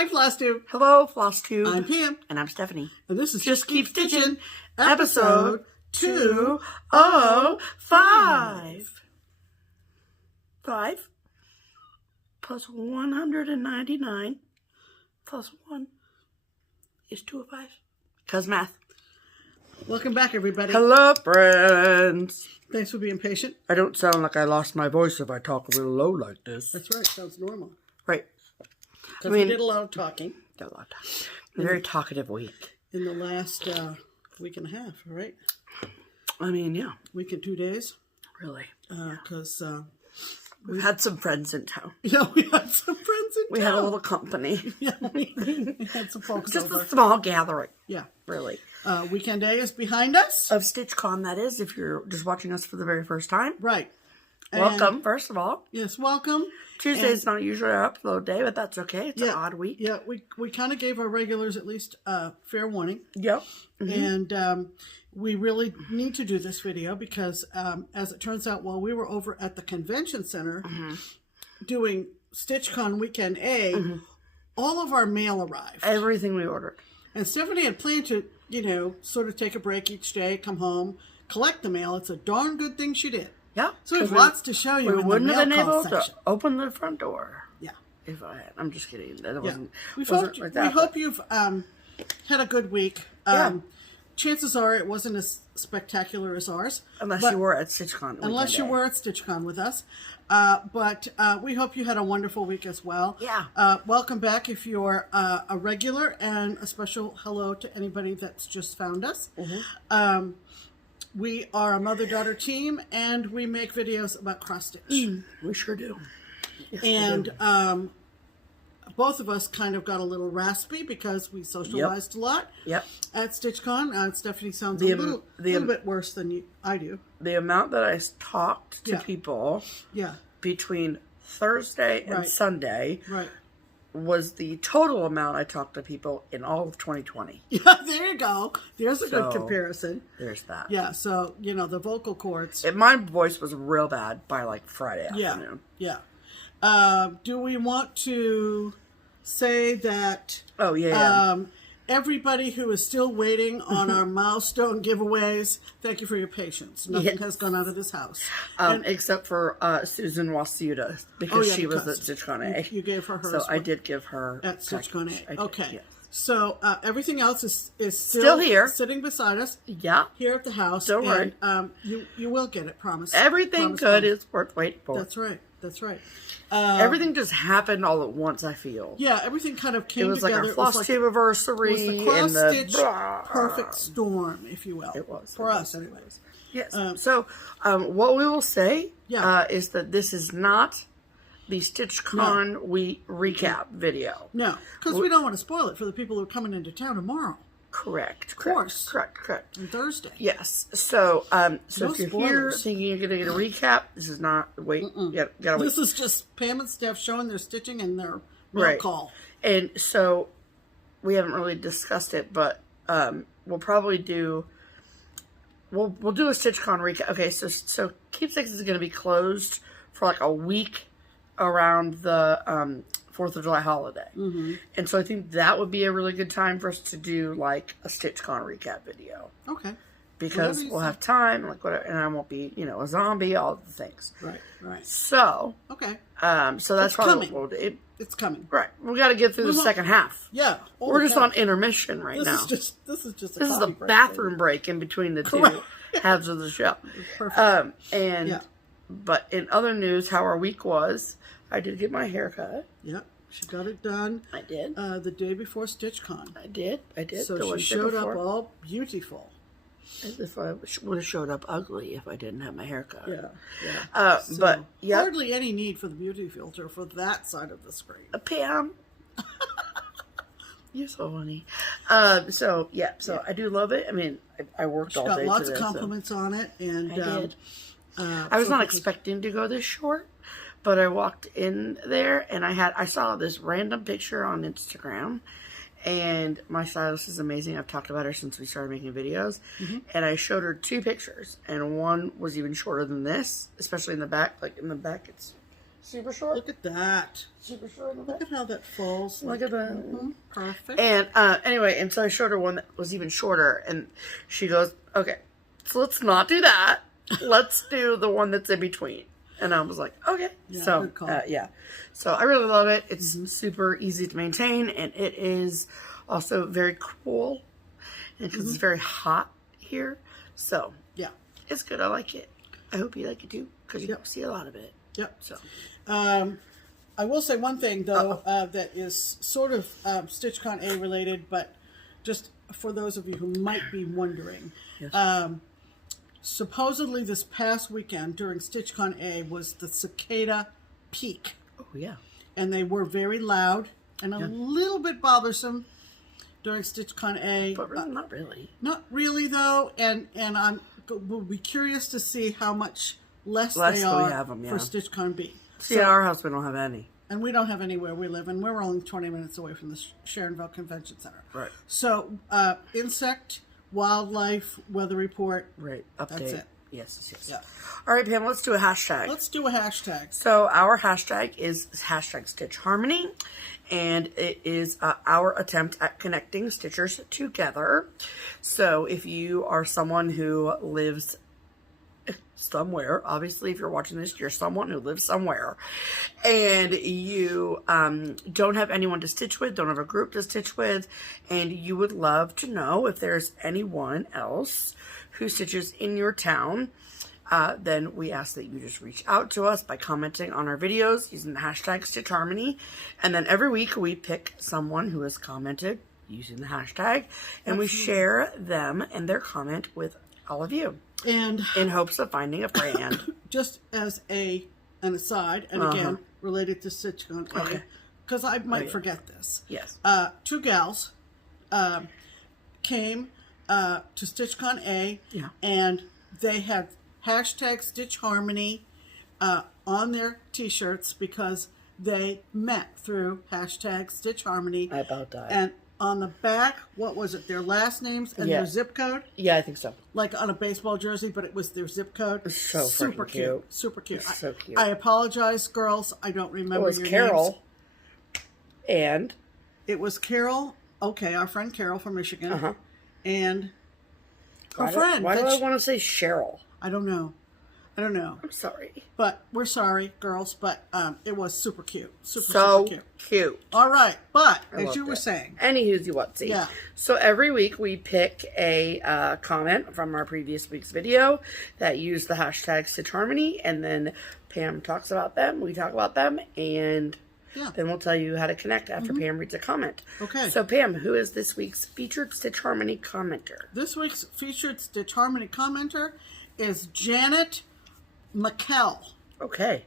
Hi, FlossTube. Hello, FlossTube. I'm Pam. And I'm Stephanie. And this is Just Keep Stitching, episode 205. 5 plus 199 plus 1 is 205. Cause math. Welcome back, everybody. Hello, friends. Thanks for being patient. I don't sound like I lost my voice if I talk a little low like this. That's right. Sounds normal. Right. Because we did a lot of talking. A very talkative week. In the last week and a half, right? I mean, yeah. Week and 2 days. Really. Because... we've had some friends in town. Yeah, we had some friends in town. We had a little company. Yeah, we had some folks Just over. a small gathering. Yeah. Really. Weekend day is behind us. Of StitchCon, that is, if you're just watching us for the very first time. Right. Welcome, first of all. Yes, welcome. Tuesday's not usually our upload day, but that's okay. It's an odd week. Yeah, we kind of gave our regulars at least fair warning. Yep. Mm-hmm. And we really need to do this video because, as it turns out, while we were over at the convention center doing StitchCon Weekend A, all of our mail arrived. Everything we ordered. And Stephanie had planned to, sort of take a break each day, come home, collect the mail. It's a darn good thing she did. Yeah. So we have lots to show you. We in wouldn't the have been mail call able section. to open the front door. Yeah. If I had. I'm just kidding. That wasn't. We wasn't like that, hope you've had a good week. Yeah. Chances are it wasn't as spectacular as ours. Unless you were at StitchCon. Unless you were at StitchCon with us. But we hope you had a wonderful week as well. Yeah. Welcome back if you're a regular, and a special hello to anybody that's just found us. We are a mother-daughter team, and we make videos about cross-stitch. We sure do. Yes, And both of us kind of got a little raspy because we socialized a lot at StitchCon. Stephanie sounds a little bit worse than I do. The amount that I talked to people between Thursday and Sunday was the total amount I talked to people in all of 2020. Yeah, there you go. There's a good comparison. There's that. Yeah, so, the vocal cords. My voice was real bad by like Friday afternoon. Yeah. Do we want to say that everybody who is still waiting on our milestone giveaways, thank you for your patience. Nothing has gone out of this house. Except for Susan Wasuda, because she was at StitchCon A. You gave her So I did give her at StitchCon A. Okay. Yes. So everything else is still here, sitting beside us. Yeah, here at the house. Don't worry. You will get it. Promise. Everything good is worth waiting for. That's right. That's right. Everything just happened all at once, I feel. Yeah, everything kind of came together. It was like our FlossTube anniversary. It was the cross-stitch perfect storm, if you will. It was. For us, anyways. Yes. So, what we will say is that this is not the StitchCon recap video. No, because we don't want to spoil it for the people who are coming into town tomorrow. Correct. Of course. Correct. On Thursday. Yes. So, No if you're here spoilers. thinking you're going to get a recap, this is not. Wait. Gotta wait. This is just Pam and Steph showing their stitching and their mail call. And so, we haven't really discussed it, but we'll probably do. We'll do a StitchCon recap. Okay, so Keepsakes is going to be closed for like a week around the 4th of July holiday. And so I think that would be a really good time for us to do like a StitchCon recap video. Okay. Because we'll have time, like whatever, and I won't be, a zombie, all the things. Right. So. Okay. So that's probably coming. what we'll do. It's coming. Right. We got to get through the second half. Yeah. We're just on intermission right now. This is just a This is a bathroom break in between the two halves of the show. Perfect. But in other news, how our week was, I did get my hair cut. Yep. She got it done. I did. The day before StitchCon. I did. So she showed up all beautiful. As if I would have showed up ugly if I didn't have my hair cut. Yeah. But hardly any need for the beauty filter for that side of the screen. Pam. You're so funny. So I do love it. I mean, I worked all day today. She got lots of compliments on it, and I did. I was not expecting to go this short, but I walked in there and I saw this random picture on Instagram, and my stylist is amazing. I've talked about her since we started making videos, and I showed her 2 pictures, and one was even shorter than this, especially in the back. Like in the back, it's Super short. Look at that. Super short. Look at how that falls. Look at that. Perfect. And anyway, and so I showed her one that was even shorter, and she goes, "Okay, so let's not do that. Let's do the one that's in between." And I was like, "Okay." Yeah, So good call. yeah, so I really love it. It's super easy to maintain, and it is also very cool, and because it's very hot here, so yeah, it's good. I like it. I hope you like it too, because you don't see a lot of it. Yep. So. I will say one thing, though, that is sort of StitchCon A related, but just for those of you who might be wondering. Yes. Supposedly this past weekend during StitchCon A was the cicada peak. Oh, yeah. And they were very loud and a little bit bothersome during StitchCon A. But really, not really. Not really, though, and we'll be curious to see how much less they we are have them, for StitchCon B. See, at our house, we don't have any. And we don't have anywhere we live, and we're only 20 minutes away from the Sharonville Convention Center. Right. So, insect, wildlife, weather report. Right. Update. That's it. Yes. Yeah. All right, Pam, let's do a hashtag. Let's do a hashtag. So our hashtag is hashtag Stitch Harmony, and it is our attempt at connecting stitchers together. So if you are someone who lives somewhere, obviously if you're watching this, you're someone who lives somewhere, and you don't have anyone to stitch with, don't have a group to stitch with, and you would love to know if there's anyone else who stitches in your town, then we ask that you just reach out to us by commenting on our videos using the hashtag Stitch Harmony, and then every week we pick someone who has commented using the hashtag, and we share them and their comment with all of you. And in hopes of finding a friend. Just as an aside, and again, related to StitchCon A, because I might forget this. Yes. 2 gals came to StitchCon A, and they had hashtag Stitch Harmony on their t-shirts because they met through hashtag Stitch Harmony. I about died. And on the back, what was it? Their last names and their zip code? Yeah, I think so. Like on a baseball jersey, but it was their zip code. It's so super cute. Super cute. It's so cute. I apologize, girls. I don't remember It was your Carol. names. And? It was Carol. Okay, our friend Carol from Michigan. And her friend. Why do I want to say Cheryl? I don't know. I'm sorry. But we're sorry, girls, but it was super cute. Super cute. All right, but as you were saying. Anywho's you whatsy. Yeah. So every week we pick a comment from our previous week's video that used the hashtag Stitch Harmony, and then Pam talks about them, we talk about them, and then we'll tell you how to connect after Pam reads a comment. Okay. So Pam, who is this week's featured Stitch Harmony commenter? This week's featured Stitch Harmony commenter is Janet McKell. Okay.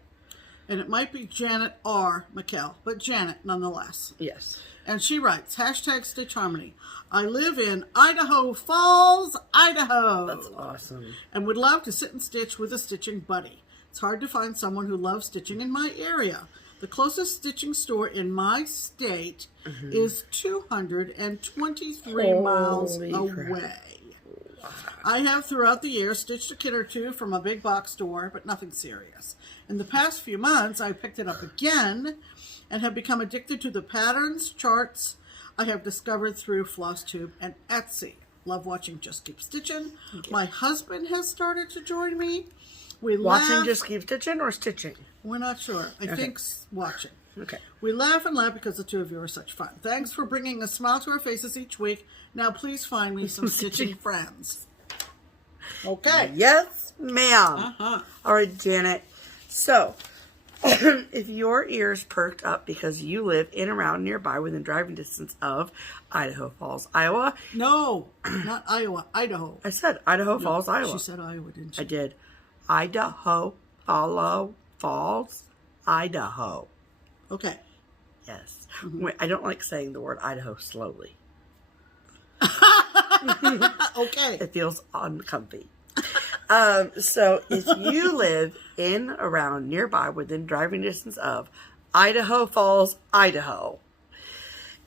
And it might be Janet R. McKell, but Janet nonetheless. Yes. And she writes, hashtag Stitch Harmony. I live in Idaho Falls, Idaho. That's awesome. And would love to sit and stitch with a stitching buddy. It's hard to find someone who loves stitching in my area. The closest stitching store in my state is 223 miles away. I have throughout the year stitched a kit or two from a big box store, but nothing serious. In the past few months, I picked it up again and have become addicted to the patterns, charts I have discovered through FlossTube and Etsy. Love watching Just Keep Stitchin'. My husband has started to join me. Watching Just Keep Stitchin' or stitching? We're not sure. I think watching. Okay. We laugh and laugh because the two of you are such fun. Thanks for bringing a smile to our faces each week. Now please find me some stitching friends. Okay. Yes, ma'am. All right, Janet. So, if your ears perked up because you live in, around, nearby, within driving distance of Idaho Falls, Iowa. No, not Iowa. Idaho. I said Idaho Falls, Iowa. She said Iowa, didn't she? I did. Idaho Falls, Idaho. Okay. Yes. Wait, I don't like saying the word Idaho slowly. Okay. It feels uncomfy. So if you live in, around, nearby, within driving distance of Idaho Falls, Idaho,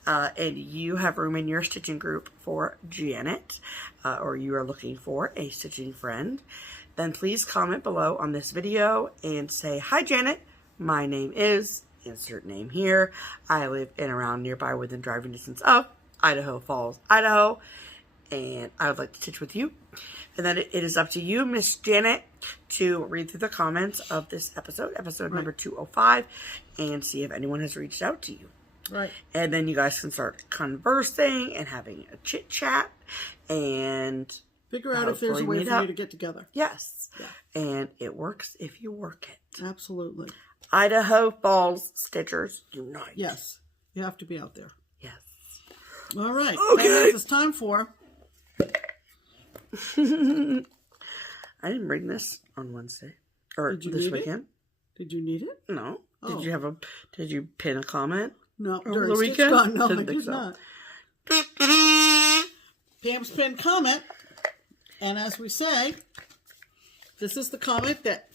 and you have room in your stitching group for Janet, or you are looking for a stitching friend, then please comment below on this video and say, hi Janet, My name is, insert name here. I live in around nearby within driving distance of Idaho Falls, Idaho. And I would like to stitch with you. And then it is up to you, Miss Janet, to read through the comments of this episode number 205, and see if anyone has reached out to you. Right. And then you guys can start conversing and having a chit chat and figure out if there's a way for you to get together. Yes. Yeah. And it works if you work it. Absolutely. Idaho Falls Stitchers unite. Yes. You have to be out there. Yes. All right. Okay. It's time for... I didn't bring this on Wednesday. Or this weekend. Did you need it? No. Oh. Did you pin a comment? No. During the weekend? No, I did not. Pam's pinned comment. And as we say, this is the comment that,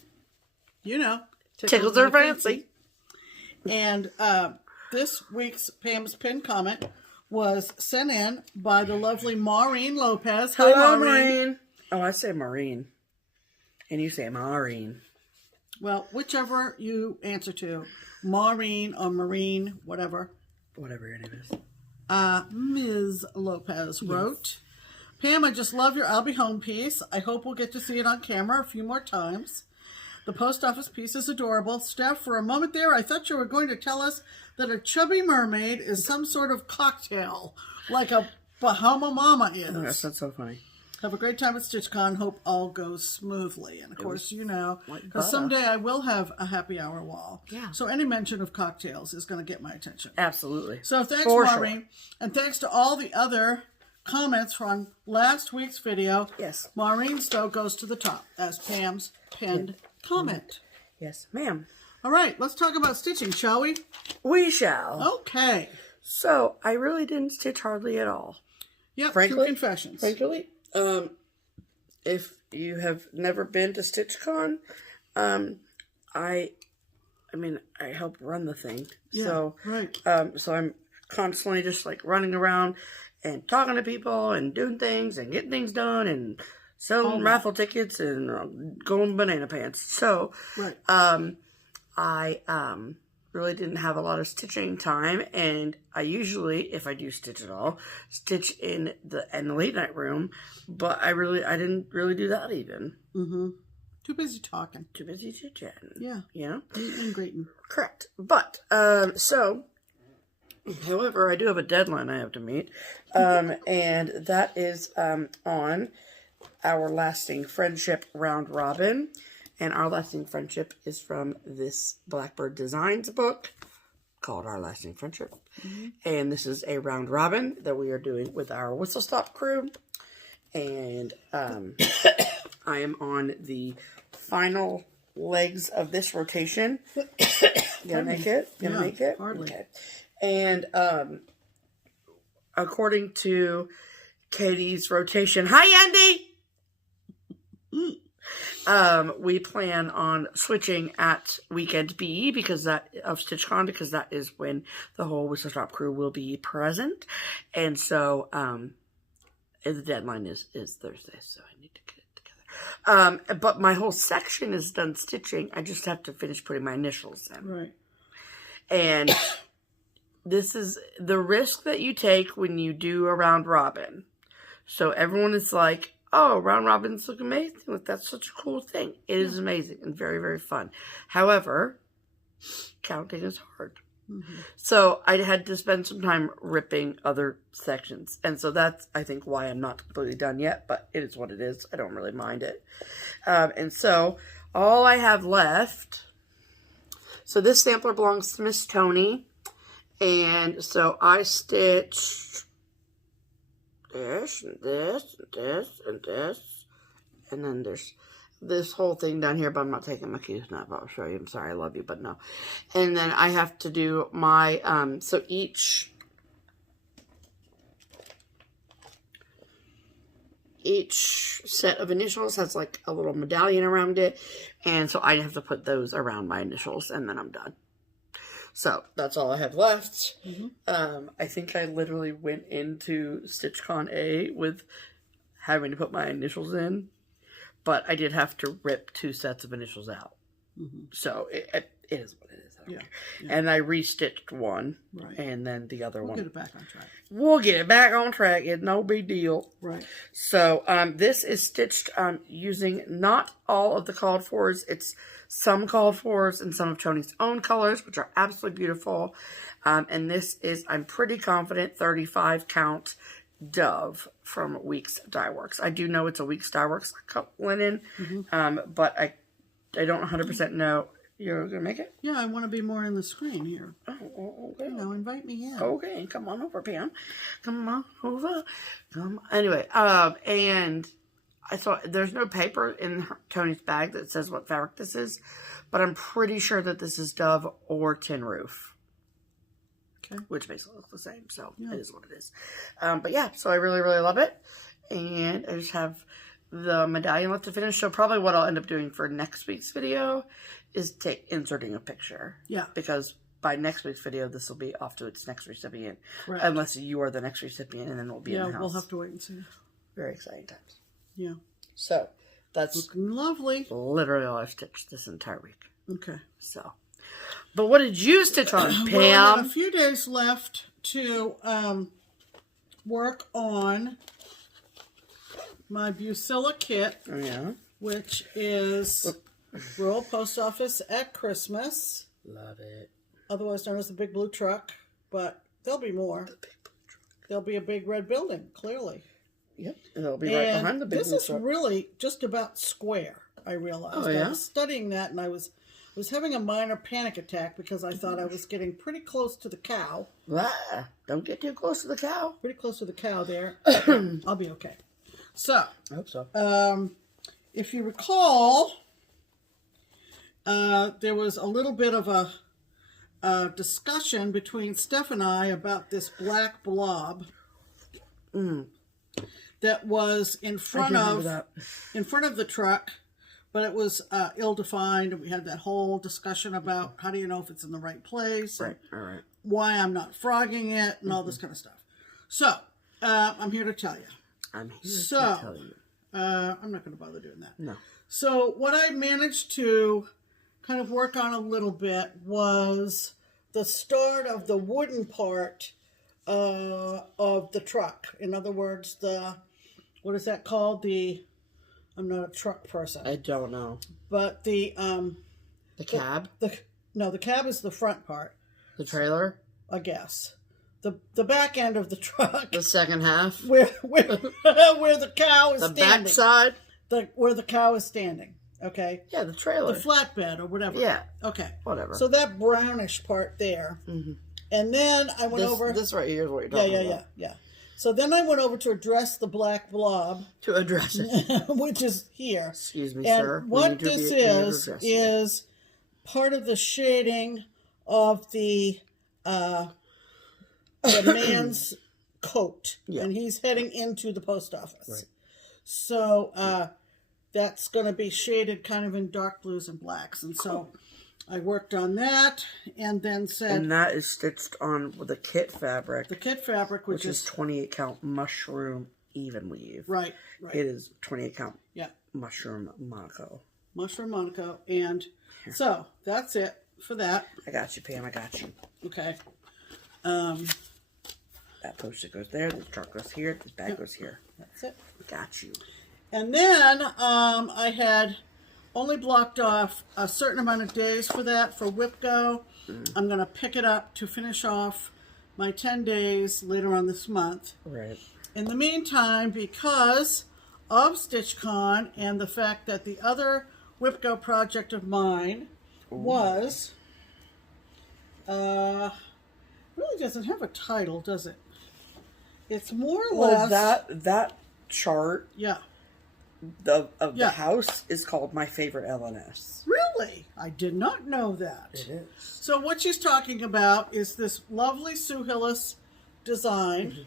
tickles her fancy. And this week's Pam's pinned comment was sent in by the lovely Maureen Lopez. Hello, Maureen. Oh, I say Maureen. And you say Maureen. Well, whichever you answer to. Maureen or Marine, whatever. Whatever your name is. Ms. Lopez wrote, Pam, I just love your I'll Be Home piece. I hope we'll get to see it on camera a few more times. The post office piece is adorable. Steph, for a moment there, I thought you were going to tell us that a chubby mermaid is some sort of cocktail, like a Bahama Mama is. Oh, that's so funny. Have a great time at StitchCon. Hope all goes smoothly. And, of course, because someday I will have a happy hour wall. Yeah. So any mention of cocktails is going to get my attention. Absolutely. So thanks, Maureen. Sure. And thanks to all the other comments from last week's video. Yes. Maureen Stowe goes to the top as Pam's pinned comment. Yes, ma'am. All right, let's talk about stitching, shall we? We shall. Okay. So, I really didn't stitch hardly at all. Yep, frankly, 2 confessions. Frankly, if you have never been to StitchCon, I help run the thing. Yeah, so, right. So I'm constantly just like running around and talking to people and doing things and getting things done and selling raffle tickets and going banana pants. So, right. I really didn't have a lot of stitching time, and I usually, if I do stitch at all, stitch in the late night room, but I didn't really do that even. Mm-hmm. Too busy talking. Too busy chit-chatting. Yeah. You know? And greeting. Correct. But, however, I do have a deadline I have to meet, and that is on our Lasting Friendship Round Robin. And our Lasting Friendship is from this Blackbird Designs book called Our Lasting Friendship. Mm-hmm. And this is a round robin that we are doing with our whistle stop crew. And I am on the final legs of this rotation. Gonna make it? Gonna make it? Hardly. Okay. And according to Katie's rotation, hi Andy! We plan on switching at weekend B of StitchCon because that is when the whole Whistle Stop crew will be present. And so the deadline is Thursday, so I need to get it together. But my whole section is done stitching. I just have to finish putting my initials in. Right. And this is the risk that you take when you do a round robin. So everyone is like, oh, round robins look amazing. Like, that's such a cool thing. It is amazing and very, very fun. However, counting is hard. Mm-hmm. So I had to spend some time ripping other sections. And so that's, I think, why I'm not completely done yet. But it is what it is. I don't really mind it. And so all I have left... So this sampler belongs to Miss Tony. And so I stitched... this, and this, and this, and this. And then there's this whole thing down here, but I'm not taking my cue snap. I'll show you. I'm sorry, I love you, but no. And then I have to do my, so each set of initials has like a little medallion around it. And so I have to put those around my initials, and then I'm done. So, that's all I have left. Mm-hmm. I think I literally went into StitchCon A with having to put my initials in. But I did have to rip 2 sets of initials out. Mm-hmm. So, it is what it is. Yeah. And I restitched one. Right. And then the other one. We'll get it back on track. We'll get it back on track. It's no big deal. Right. So this is stitched using not all of the called fors. It's some called fors and some of Tony's own colors, which are absolutely beautiful. And this is, I'm pretty confident, 35 count Dove from Weeks Dye Works. I do know it's a Weeks Dye Works linen, but I don't 100% know. You're going to make it? Yeah, I want to be more in the screen here. Oh, okay. You know, invite me in. Okay, come on over, Pam. Come on over. Anyway, and I thought there's no paper in Tony's bag that says what fabric this is, but I'm pretty sure that this is Dove or Tin Roof. Okay. Which basically looks the same, so it is what it is. But yeah, so I really, really love it. And I just have the medallion left to finish. So probably what I'll end up doing for next week's video is inserting a picture. Yeah. Because by next week's video, this will be off to its next recipient. Correct. Unless you are the next recipient, and then we'll be in the house. Yeah, we'll have to wait and see. Very exciting times. Yeah. So, that's looking lovely. Literally all I've stitched this entire week. Okay. So, but what did you stitch on, Pam? Well, I have a few days left to work on my Busilla kit, which is Rural Post Office at Christmas. Love it. Otherwise known as the Big Blue Truck, but there'll be more. The Big Blue Truck. There'll be a big red building, clearly. Yep, it'll be right behind the Big Blue Truck. This is really just about square, I realized. Oh, yeah? I was studying that, and I was having a minor panic attack because I thought I was getting pretty close to the cow. Ah, don't get too close to the cow. Pretty close to the cow there. I'll be okay. So, I hope so. if you recall, there was a little bit of a discussion between Steph and I about this black blob that was in front of the truck, but it was ill-defined, and we had that whole discussion about how do you know if it's in the right place, right, all right, why I'm not frogging it, and all this kind of stuff. So, I'm here to tell you. I'm here to tell you. I'm not going to bother doing that. No. So, what I managed to kind of work on a little bit was the start of the wooden part of the truck. In other words, what is that called? I'm not a truck person. I don't know. But the cab? The cab is the front part. The trailer? I guess. The back end of the truck. The second half? Where the cow is standing. The back side? Where the cow is standing. Okay? Yeah, the trailer. The flatbed or whatever. Yeah. Okay. Whatever. So that brownish part there. And then I went over. This right here is what you're talking about. Yeah. So then I went over to address the black blob. To address it. Which is here. Excuse me, and sir. What this is part of the shading of the man's coat. Yeah. And he's heading into the post office. Right. So that's going to be shaded kind of in dark blues and blacks. And so I worked on that and then said... And that is stitched on the kit fabric. The kit fabric, which is 28 count mushroom even weave. Right. It is 28 count Yeah. mushroom Monaco. Mushroom Monaco. And so that's it for that. I got you, Pam. I got you. Okay. That post-it goes there. This chart goes here. This bag goes here. That's it. Got you. And then I had only blocked off a certain amount of days for that, for Whip Go. I'm going to pick it up to finish off my 10 days later on this month. Right. In the meantime, because of StitchCon and the fact that the other Whip Go project of mine was, really doesn't have a title, does it? It's more or less... that chart... Yeah. The house is called My Favorite LNS. Really? I did not know that. It is. So what she's talking about is this lovely Sue Hillis design.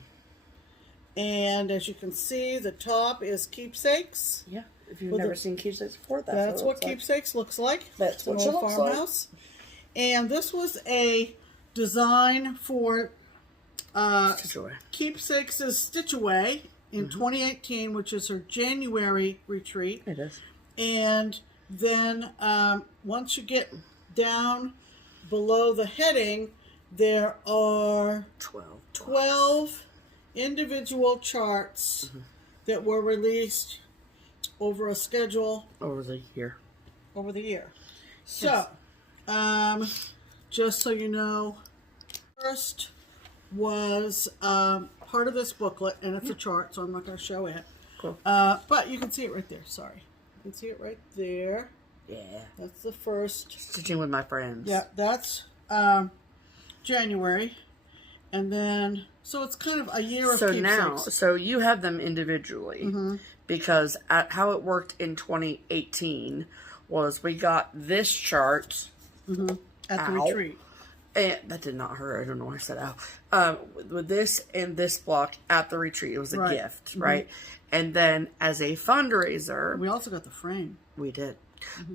And as you can see, the top is Keepsakes. Yeah. If you've never seen Keepsakes before, that's what Keepsakes looks like. That's what it looks farmhouse. Like. And this was a design for Keepsakes' Stitch Away in 2018, which is her January retreat. It is. And then once you get down below the heading, there are 12 individual charts that were released over a schedule. Over the year. So, just so you know, first was part of this booklet, and it's a chart, so I'm not going to show it. Cool. But you can see it right there. Sorry. You can see it right there. Yeah. That's the first. Stitching with my friends. Yeah, that's January. And then, so it's kind of a year of keepsakes. Now, so you have them individually, because how it worked in 2018 was we got this chart at the retreat. And that did not hurt. I don't know why I said ow. With this and this block at the retreat, it was a gift, right? And then as a fundraiser, we also got the frame. We did.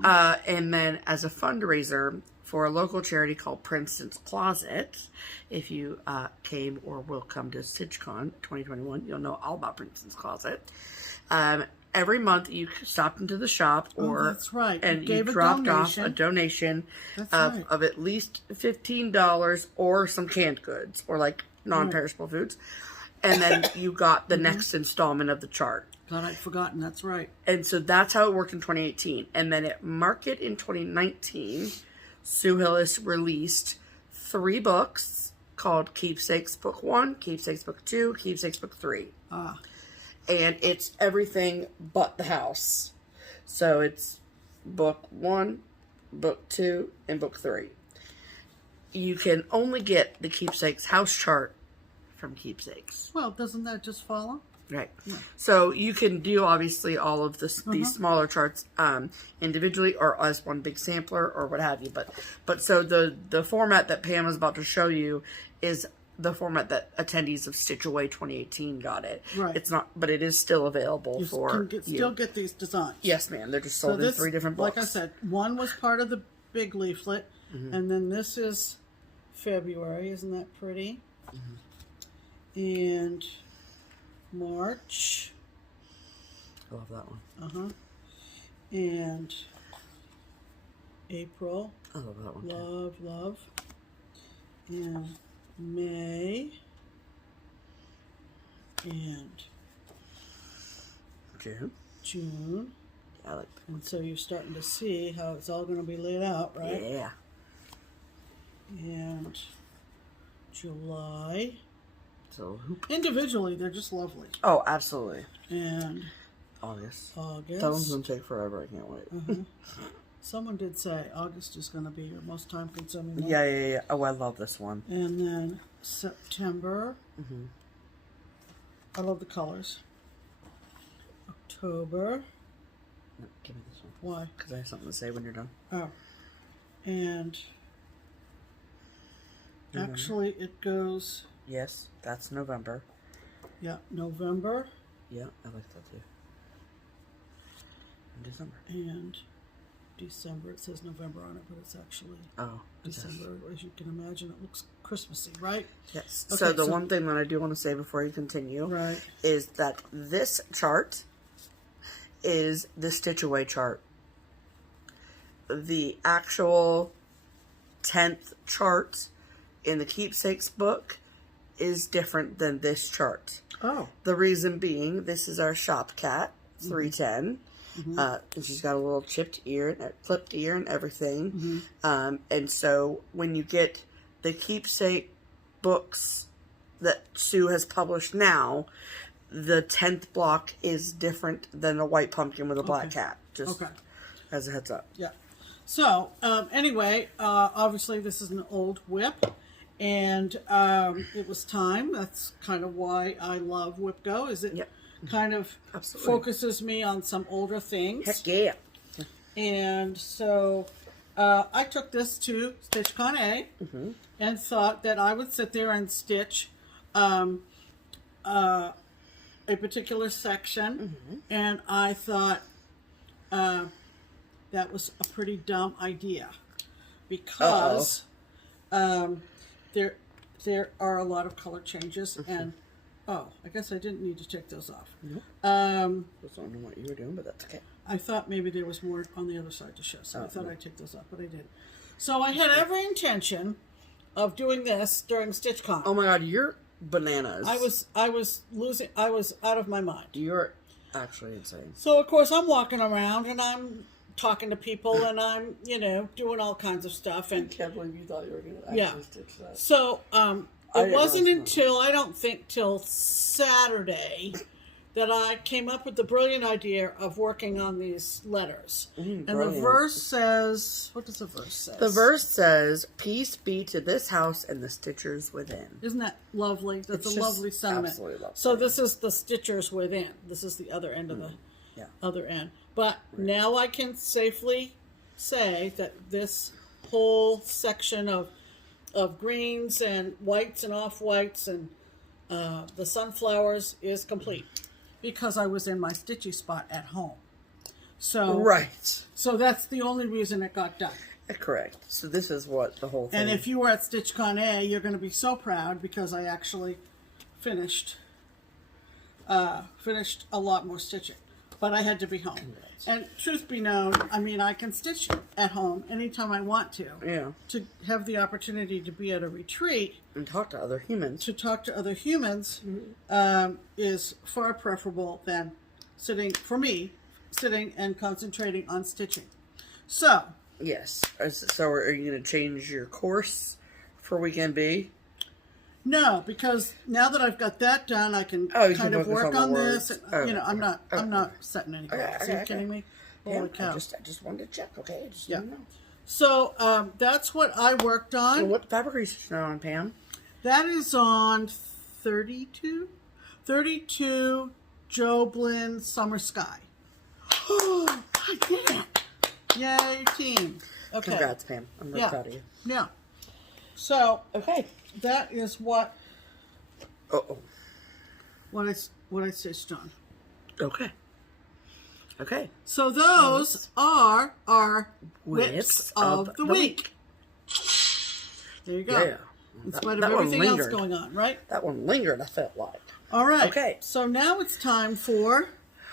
And then as a fundraiser for a local charity called Princeton's Closet, if you came or will come to StitchCon 2021, you'll know all about Princeton's Closet. Every month you stopped into the shop, that's right. And you dropped off a donation of at least $15 or some canned goods or like non-perishable foods. And then you got the next installment of the chart. God, I'd forgotten. That's right. And so that's how it worked in 2018. And then at Market in 2019, Sue Hillis released 3 books called Keepsakes Book 1, Keepsakes Book 2, Keepsakes Book 3. And it's everything but the house. So it's book 1, book 2, and book 3. You can only get the Keepsakes house chart from Keepsakes. Well, doesn't that just follow? Right. Yeah. So you can do obviously all of this, these smaller charts individually or as one big sampler or what have you. But so the format that Pam is about to show you is the format that attendees of Stitch Away 2018 got it. Right. It's not, but it is still available for you. Still get these designs. Yes, ma'am. They're just sold in 3 different books. Like I said, one was part of the big leaflet, and then this is February. Isn't that pretty? And March. I love that one. And April. I love that one too. Love. And May. And June. I like that. And so you're starting to see how it's all going to be laid out, right? Yeah. And July. So individually, they're just lovely. Oh, absolutely. And August. That one's going to take forever. I can't wait. Someone did say August is going to be your most time-consuming month. Yeah. Oh, I love this one. And then September. I love the colors. October. No, give me this one. Why? Because I have something to say when you're done. Oh. And actually, it goes... Yes, that's November. Yeah, November. Yeah, I like that too. And December. And December. It says November on it, but it's actually December. As you can imagine, it looks Christmassy, right? Yes. Okay, so the one thing that I do want to say before you continue is that this chart is the Stitch Away chart. The actual 10th chart in the Keepsakes book is different than this chart. Oh. The reason being, this is our shop cat, 310. And she's got a little chipped ear, clipped ear and everything. And so when you get the Keepsake books that Sue has published now, the 10th block is different than a white pumpkin with a black cat. Just as a heads up. Yeah. So, anyway, obviously this is an old whip. And it was time. That's kind of why I love Whip Go. Is it kind of focuses me on some older things. Heck yeah. And so I took this to StitchCon A and thought that I would sit there and stitch a particular section. And I thought that was a pretty dumb idea because... There are a lot of color changes, and I guess I didn't need to take those off. I don't know what you were doing, but that's okay. I thought maybe there was more on the other side to show, so I thought I'd take those off, but I didn't. So I had every intention of doing this during StitchCon. Oh my God, you're bananas. I was out of my mind. You're actually insane. So of course I'm walking around and I'm talking to people and I'm, doing all kinds of stuff. And I can't believe you thought you were going to actually stitch that. So it wasn't until, I don't think, till Saturday that I came up with the brilliant idea of working on these letters. And the verse says, what does the verse say? The verse says, "Peace be to this house and the stitchers within." Isn't that lovely? That's a lovely sentiment. Absolutely lovely. So this is the stitchers within. This is the other end of the other end. But now I can safely say that this whole section of greens and whites and off-whites and the sunflowers is complete. Because I was in my stitchy spot at home. So So that's the only reason it got done. Correct. So this is what the whole thing... And if you were at StitchCon A, you're going to be so proud because I actually finished a lot more stitching. But I had to be home. Congrats. And truth be known, I mean, I can stitch at home anytime I want to. Yeah. To have the opportunity to be at a retreat. And talk to other humans. To talk to other humans is far preferable than sitting and concentrating on stitching. So. Yes. So are you going to change your course for weekend B? No, because now that I've got that done, I can kind of work on this. And, I'm not setting any goals. Are you kidding me? Holy cow! I just wanted to check. Okay, just know. So that's what I worked on. Well, what fabric are you stitching on, Pam? That is on 32 Joblin Summer Sky. Oh, I did it! Yay, team! Okay. Congrats, Pam. I'm really proud of you. Yeah. So okay. That is what what I stitched on. Okay. Okay. So those are our whips of the week. There you go. Yeah. In spite of everything else going on, right? That one lingered, I felt like. All right. Okay. So now it's time for...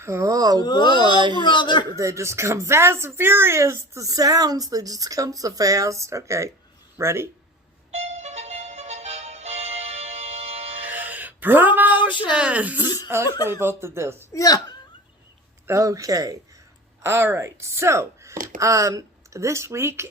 Oh, boy. Brother. They just come fast and furious. The sounds, they just come so fast. Okay. Ready? Promotions! I like how we both did this. Yeah. Okay. All right. So, this week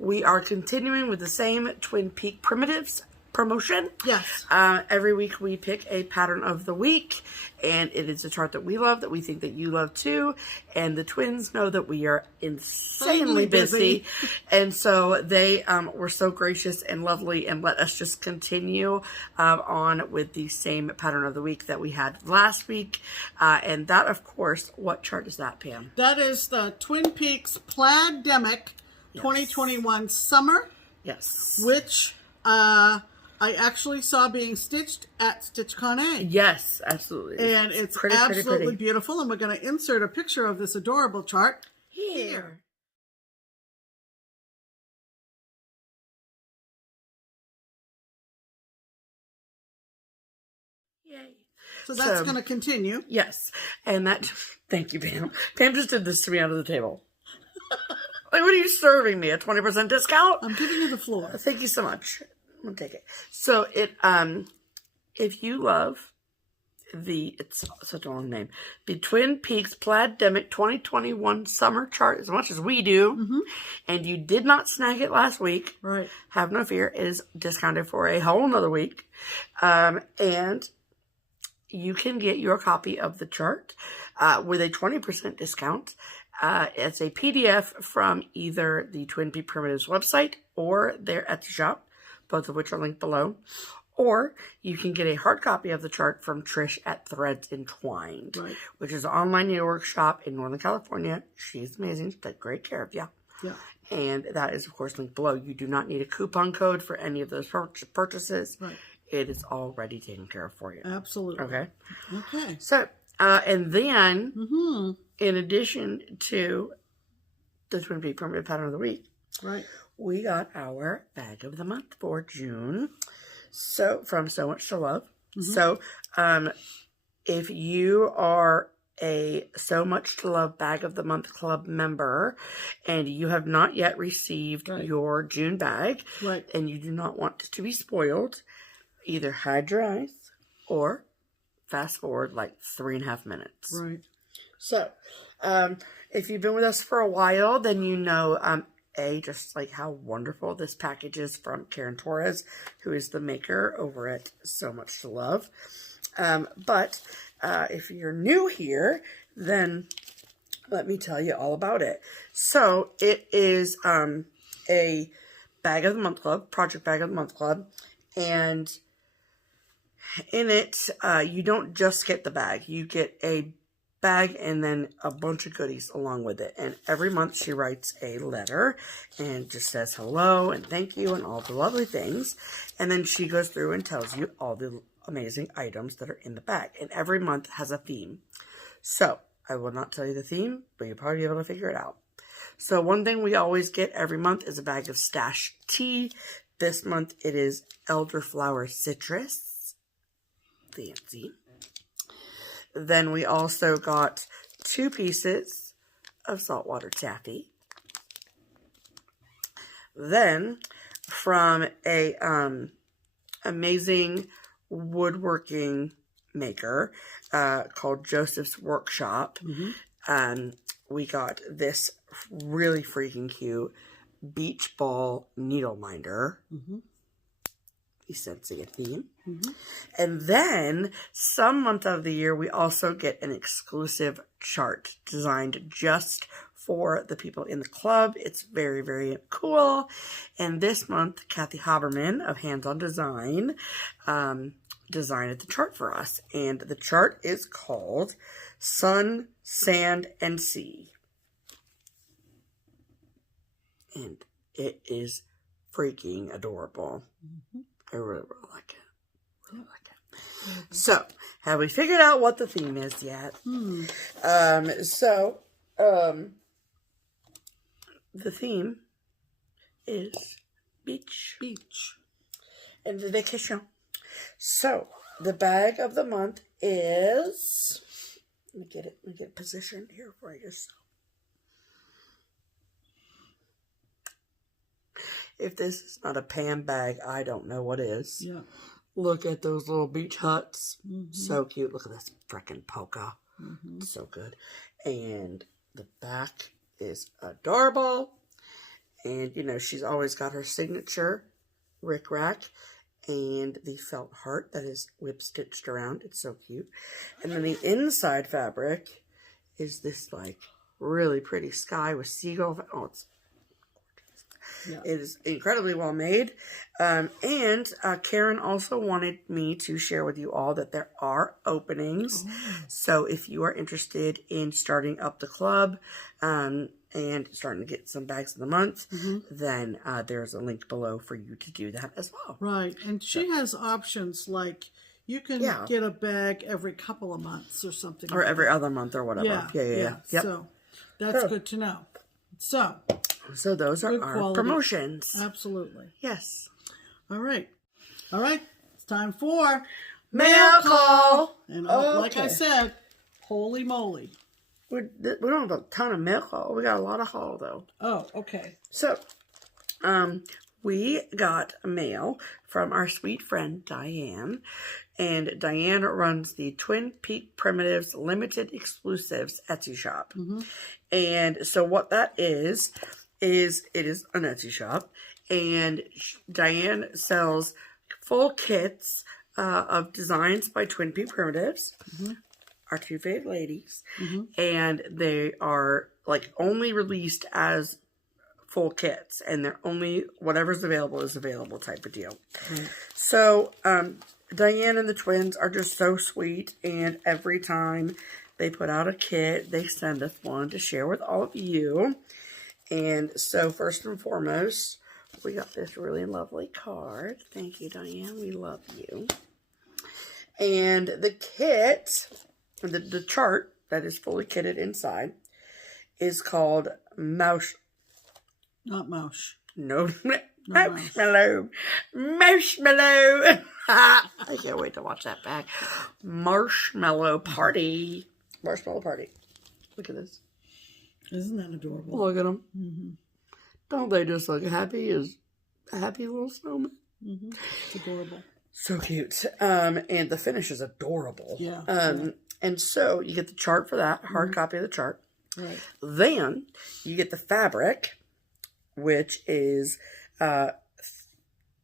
we are continuing with the same Twin Peak Primitives promotion. Yes. Every week we pick a pattern of the week, and it is a chart that we love, that we think that you love too, and the twins know that we are insanely busy. And so they were so gracious and lovely and let us just continue on with the same pattern of the week that we had last week. And that, of course, what chart is that, Pam? That is the Twin Peaks Plaid-Demic 2021 Summer. Yes. Which I actually saw being stitched at StitchCon A. Yes, absolutely. And it's absolutely beautiful. And we're going to insert a picture of this adorable chart here. Yay. So that's going to continue. Yes. And that, thank you, Pam. Pam just did this to me under the table. Like, what are you serving me? A 20% discount? I'm giving you the floor. Thank you so much. I'm gonna take it. So it if you love it's such a long name, the Twin Peaks Plaid-Demic 2021 Summer Chart as much as we do, and you did not snag it last week, right? Have no fear, it is discounted for a whole another week, and you can get your copy of the chart with a 20% discount. It's a PDF from either the Twin Peaks Primitives website or their Etsy shop, both of which are linked below. Or you can get a hard copy of the chart from Trish at Threads Entwined, which is an online needlework shop in Northern California. She's amazing. She takes great care of you. Yeah. And that is, of course, linked below. You do not need a coupon code for any of those purchases. Right. It is already taken care of for you. Absolutely. Okay. Okay. So, and then, in addition to the Twin Peaks Primitive Pattern of the Week, right, we got our bag of the month for June. So, from SewMuch2Luv. So, if you are a SewMuch2Luv Bag of the Month Club member and you have not yet received your June bag, and you do not want to be spoiled, either hide your eyes or fast forward like 3.5 minutes. Right. So, if you've been with us for a while, then you know, just like how wonderful this package is from Karen Torres, who is the maker over at SewMuch2Luv. But if you're new here, then let me tell you all about it. So, it is a Bag of the Month Club, Project Bag of the Month Club, and in it, you don't just get the bag. You get a bag and then a bunch of goodies along with it. And every month she writes a letter and just says hello and thank you and all the lovely things. And then she goes through and tells you all the amazing items that are in the bag. And every month has a theme. So I will not tell you the theme, but you'll probably be able to figure it out. So one thing we always get every month is a bag of stash tea. This month it is elderflower citrus. Fancy. Then we also got 2 pieces of saltwater taffy. Then from a amazing woodworking maker called Joseph's Workshop, we got this really freaking cute beach ball needle minder. He's sensing a theme. And then, some month of the year, we also get an exclusive chart designed just for the people in the club. It's very, very cool. And this month, Kathy Haberman of Hands On Design designed the chart for us. And the chart is called Sun, Sand, and Sea. And it is freaking adorable. I really, really like it. Really like it. So, have we figured out what the theme is yet? The theme is beach. Beach. And the vacation. So, the bag of the month is... Let me get it positioned here for you. If this is not a Pam bag, I don't know what is. Yeah. Look at those little beach huts. So cute. Look at this frickin' polka. So good. And the back is adorable. And, you know, she's always got her signature rickrack and the felt heart that is whip stitched around. It's so cute. And then the inside fabric is this, like, really pretty sky with seagull. Oh, it's yeah. It is incredibly well made. And Karen also wanted me to share with you all that there are openings. So if you are interested in starting up the club and starting to get some bags of the month, then there's a link below for you to do that as well. Right. And she has options like you can get a bag every couple of months or something. Or every other month or whatever. Yeah. Yep. So that's good to know. So those are our promotions. Absolutely. Yes. All right. It's time for mail call. And like I said, holy moly. We don't have a ton of mail call. We got a lot of haul though. Oh, okay. So, we got mail from our sweet friend Diane. And Diane runs the Twin Peak Primitives Limited Exclusives Etsy shop. And so what that is it is an Etsy shop. And Diane sells full kits of designs by Twin Peak Primitives, our 2 fave ladies. And they are like only released as full kits. And they're only, whatever's available is available type of deal. So, Diane and the twins are just so sweet, and every time they put out a kit, they send us one to share with all of you. And so, first and foremost, we got this really lovely card. Thank you, Diane. We love you. And the kit, the chart that is fully kitted inside, is called Mouse. Not Mouse. No, Marshmallow. Marshmallow. I can't wait to watch that back. Marshmallow Party. Marshmallow Party. Look at this. Isn't that adorable? Look at them. Mm-hmm. Don't they just look happy as a happy little snowman? Mm-hmm. It's adorable. So cute. And the finish is adorable. Yeah. And so you get the chart for that, hard copy of the chart. Right. Then you get the fabric, which is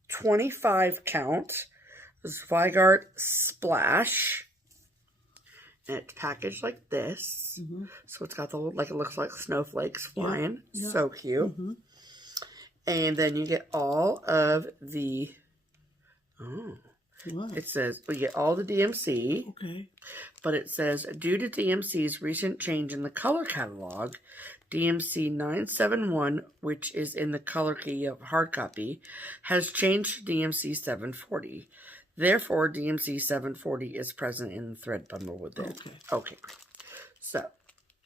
25 count Zweigart Splash. And it's packaged like this. Mm-hmm. So it's got the, like, it looks like snowflakes flying. Yeah. So cute. Mm-hmm. And then you get all of the, what? It says, we get all the DMC. Okay. But it says, due to DMC's recent change in the color catalog, DMC 971, which is in the color key of hard copy, has changed to DMC 740. Therefore, DMC 740 is present in the thread bundle with it. Okay. So,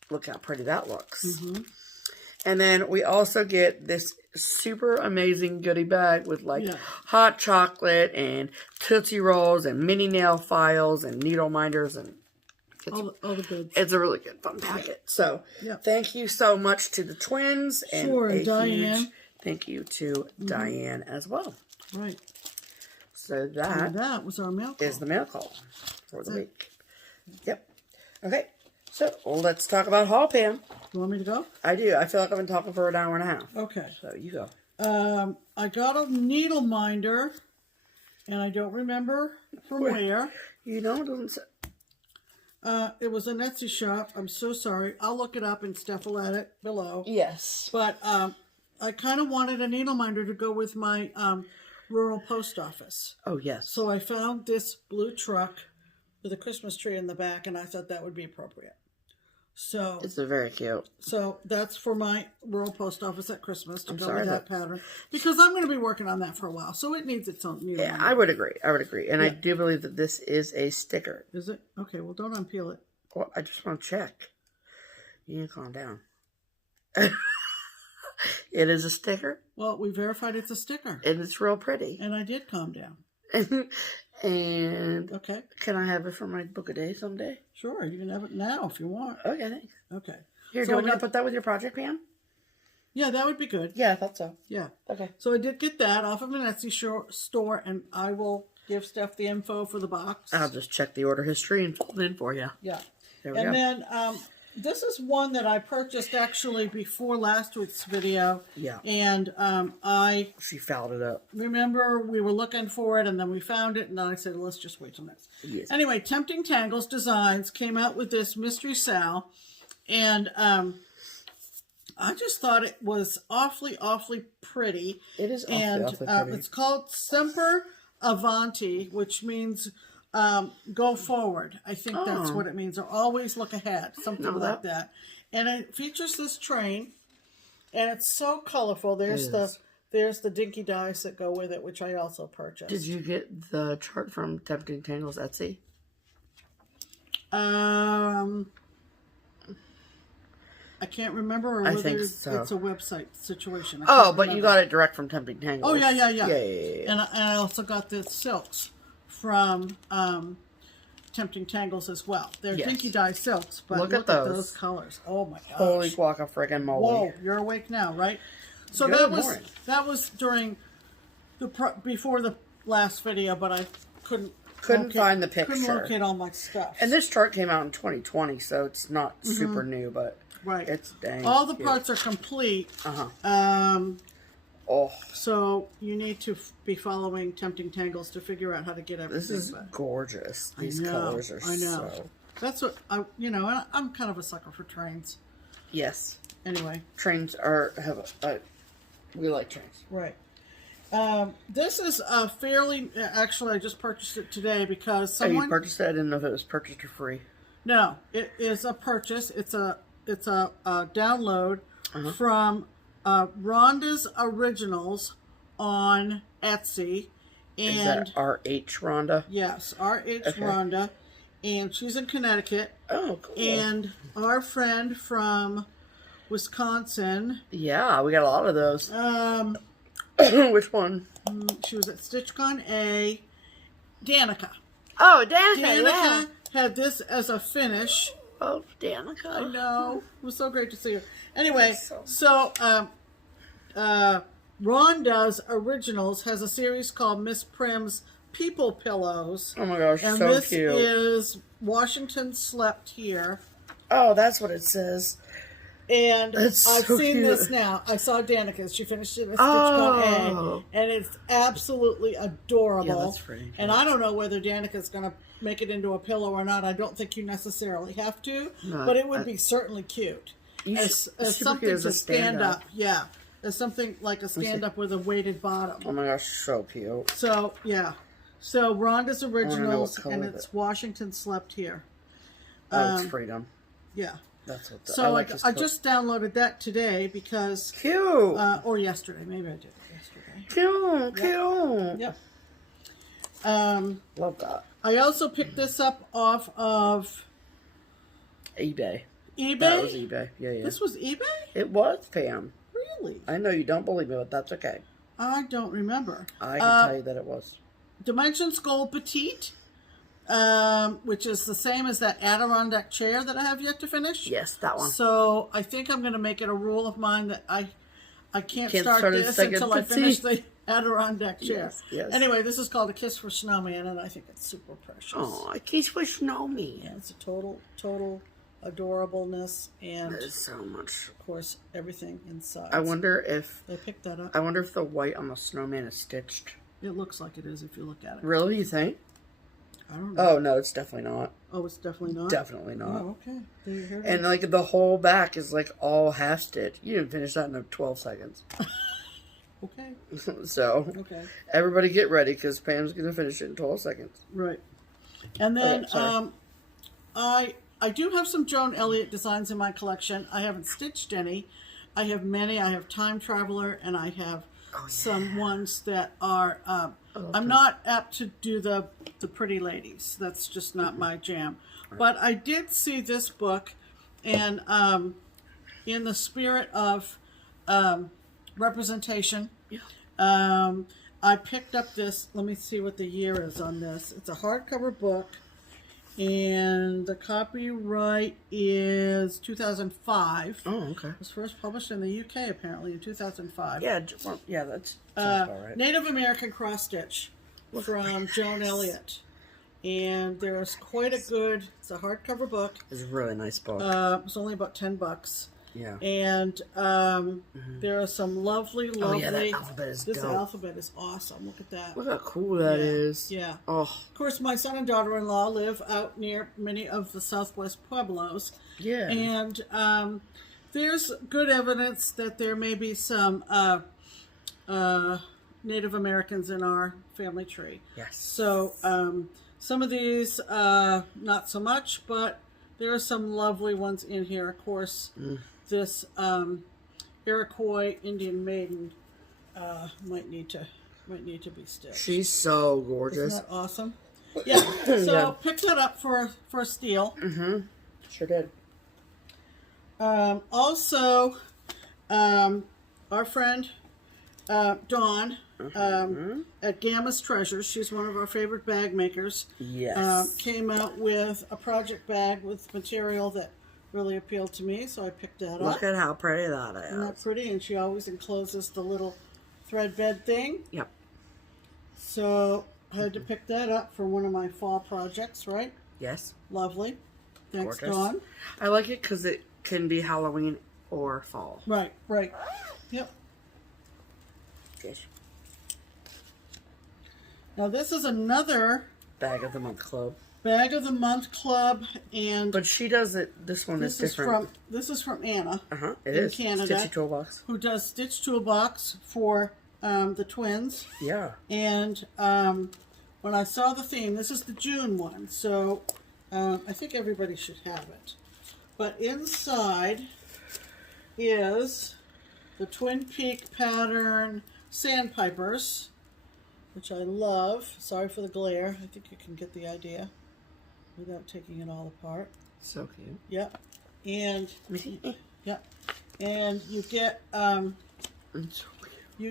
look how pretty that looks. Mm-hmm. And then we also get this super amazing goodie bag with hot chocolate and Tootsie Rolls and mini nail files and needle minders and all the goods. It's a really good fun packet. So thank you so much to the twins and Diane. Huge thank you to Diane as well. Right. So that was our mail call. Is the mail call for the week. Yep. Okay. So, let's talk about haul, Pam. You want me to go? I do. I feel like I've been talking for an hour and a half. Okay. So, you go. I got a needle minder, and I don't remember from where. You know, it doesn't say. It was an Etsy shop. I'm so sorry. I'll look it up, and Steph will add it below. Yes. But I kind of wanted a needle minder to go with my rural post office. Oh, yes. So I found this blue truck with a Christmas tree in the back, and I thought that would be appropriate. So it's very cute. So that's for my rural post office at Christmas to go with that pattern, because I'm going to be working on that for a while, so it needs its own. Yeah, I would agree. And I do believe that this is a sticker. Is it? Okay, well, don't unpeel it. Well, I just want to check. You need to calm down. It is a sticker. Well, we verified it's a sticker, and it's real pretty. And I did calm down. And okay, can I have it for my book a day someday? Sure, you can have it now if you want. Okay, thanks. Okay. Here, do you want me to put that with your project, Pam? Yeah, that would be good. Yeah, I thought so. Yeah. Okay. So I did get that off of an Etsy store, and I will give Steph the info for the box. I'll just check the order history and fill it in for you. Yeah. There we go. And then this is one that I purchased actually before last week's video. Yeah. And she fouled it up. Remember, we were looking for it, and then we found it, and then I said, let's just wait till next. Yes. Anyway, Tempting Tangles Designs came out with this Mystery Sal, and I just thought it was awfully pretty. It is awfully pretty. It's called Semper Avanti, which means go forward. I think that's what it means, or always look ahead, something like that. And it features this train, and it's so colorful. There's the dinky dies that go with it, which I also purchased. Did you get the chart from Tempting Tangles Etsy? I can't remember, or whether it's a website situation. But you got it direct from Tempting Tangles. Oh, yeah. And I also got the silks from Tempting Tangles as well. They're dinky dye silks, but look at those colors. Oh my gosh. Holy guaca-friggin' moly. Whoa, you're awake now, right? So that was during before the last video, but I couldn't find the picture. Couldn't locate all my stuff. And this chart came out in 2020, so it's not super new, but it's dang all the parts are complete. So you need to be following Tempting Tangles to figure out how to get everything. This is gorgeous. These colors are so... That's what and I'm kind of a sucker for trains. Yes. Anyway. Trains we like trains. Right. This is a fairly... Actually, I just purchased it today because someone... Oh, you purchased it? I didn't know if it was purchased or free. No, it is a purchase. It's a download from RhondasOriginals on Etsy. And is that R.H. Rhonda? Yes, R.H. Rhonda. And she's in Connecticut. Oh, cool. And our friend from Wisconsin. Yeah, we got a lot of those. Which one? She was at StitchCon A. Danica. Oh, Danica, had this as a finish. of Danica. I know. It was so great to see you. Anyway, RhondasOriginals has a series called Miss Prim's People Pillows. Oh my gosh, and so this cute. is Washington Slept Here. Oh, that's what it says. And I've so seen cute. this now. I saw Danica's. She finished it with StitchCon A, and it's absolutely adorable. Yeah, that's pretty cute. And I don't know whether Danica's going to make it into a pillow or not. I don't think you necessarily have to, but it would be certainly cute. As something to stand up. Yeah. As something like a stand-up with a weighted bottom. Oh my gosh, so cute. So, yeah. So, RhondasOriginals, and it's Washington Slept Here. Oh, it's Freedom. Yeah. That's what So, I just downloaded that today because... Cute. Or yesterday. Maybe I did it yesterday. Cute, cute. Yep. Love that. I also picked this up off of... eBay. eBay? That was eBay. Yeah, yeah. This was eBay? It was, Pam. Really? I know you don't believe me, but that's okay. I don't remember. I can tell you that it was. Dimensions Gold Petite, which is the same as that Adirondack chair that I have yet to finish. Yes, that one. So I think I'm going to make it a rule of mine that I can't start this second until I petite. finish the Adirondack chair. Yes, yes. Anyway, this is called A Kiss for Snowman, and I think it's super precious. Oh, a kiss for Snowman. Yeah, it's a total adorableness, and That is so much. of course everything inside. I wonder if they picked that up. I wonder if the white on the snowman is stitched. It looks like it is if you look at it. Really, you think? I don't know. Oh no, it's definitely not. Oh, it's definitely not. Definitely not. Oh, okay. There you hear it. And like the whole back is like all half stitched. You didn't finish that in 12 seconds. Okay. So Okay. everybody get ready because Pam's gonna finish it in 12 seconds. Right. And then sorry. I do have some Joan Elliott designs in my collection. I haven't stitched any. I have many. I have Time Traveler, and I have some ones that are... I'm not apt to do the pretty ladies. That's just not my jam. Right. But I did see this book, and in the spirit of representation, I picked up this. Let me see what the year is on this. It's a hardcover book. And the copyright is 2005. Oh, okay. It was first published in the UK, apparently, in 2005. Yeah, yeah, that's sounds about right. Native American Cross Stitch from Joan Elliott. And there's quite a good, it's a hardcover book. It's a really nice book. It's only about $10. Yeah. And there are some lovely... Oh, yeah, that alphabet is This dope. alphabet is awesome. Look at that. Look how cool that is. Yeah. Oh. Of course, my son and daughter-in-law live out near many of the Southwest Pueblos. Yeah. And there's good evidence that there may be some Native Americans in our family tree. Yes. So some of these, not so much, but there are some lovely ones in here. Of course, this Iroquois Indian maiden might need to be stitched. She's so gorgeous. Isn't that awesome? Yeah. So pick that up for a steal. Mm-hmm. Sure did. Also, our friend Dawn at Gammas Treasures, she's one of our favorite bag makers. Yes. Came out with a project bag with material that really appealed to me, so I picked that up. Look at how pretty that is. Isn't that pretty? And she always encloses the little thread bed thing. Yep. So I had to pick that up for one of my fall projects, right? Yes. Lovely. Thanks, Gorgeous. Dawn. I like it because it can be Halloween or fall. Right, right. Yep. Fish. Now this is another Bag of the Month Club. Bag of the Month Club, and But she does it. This one is different. This is from Anna. It in is Canada, Stitchy Toolbox. who does Stitch Toolbox for the twins. Yeah. And when I saw the theme, this is the June one, so I think everybody should have it. But inside is the Twin Peak pattern sandpipers, which I love. Sorry for the glare. I think you can get the idea without taking it all apart. So cute. Yep. And yep. And you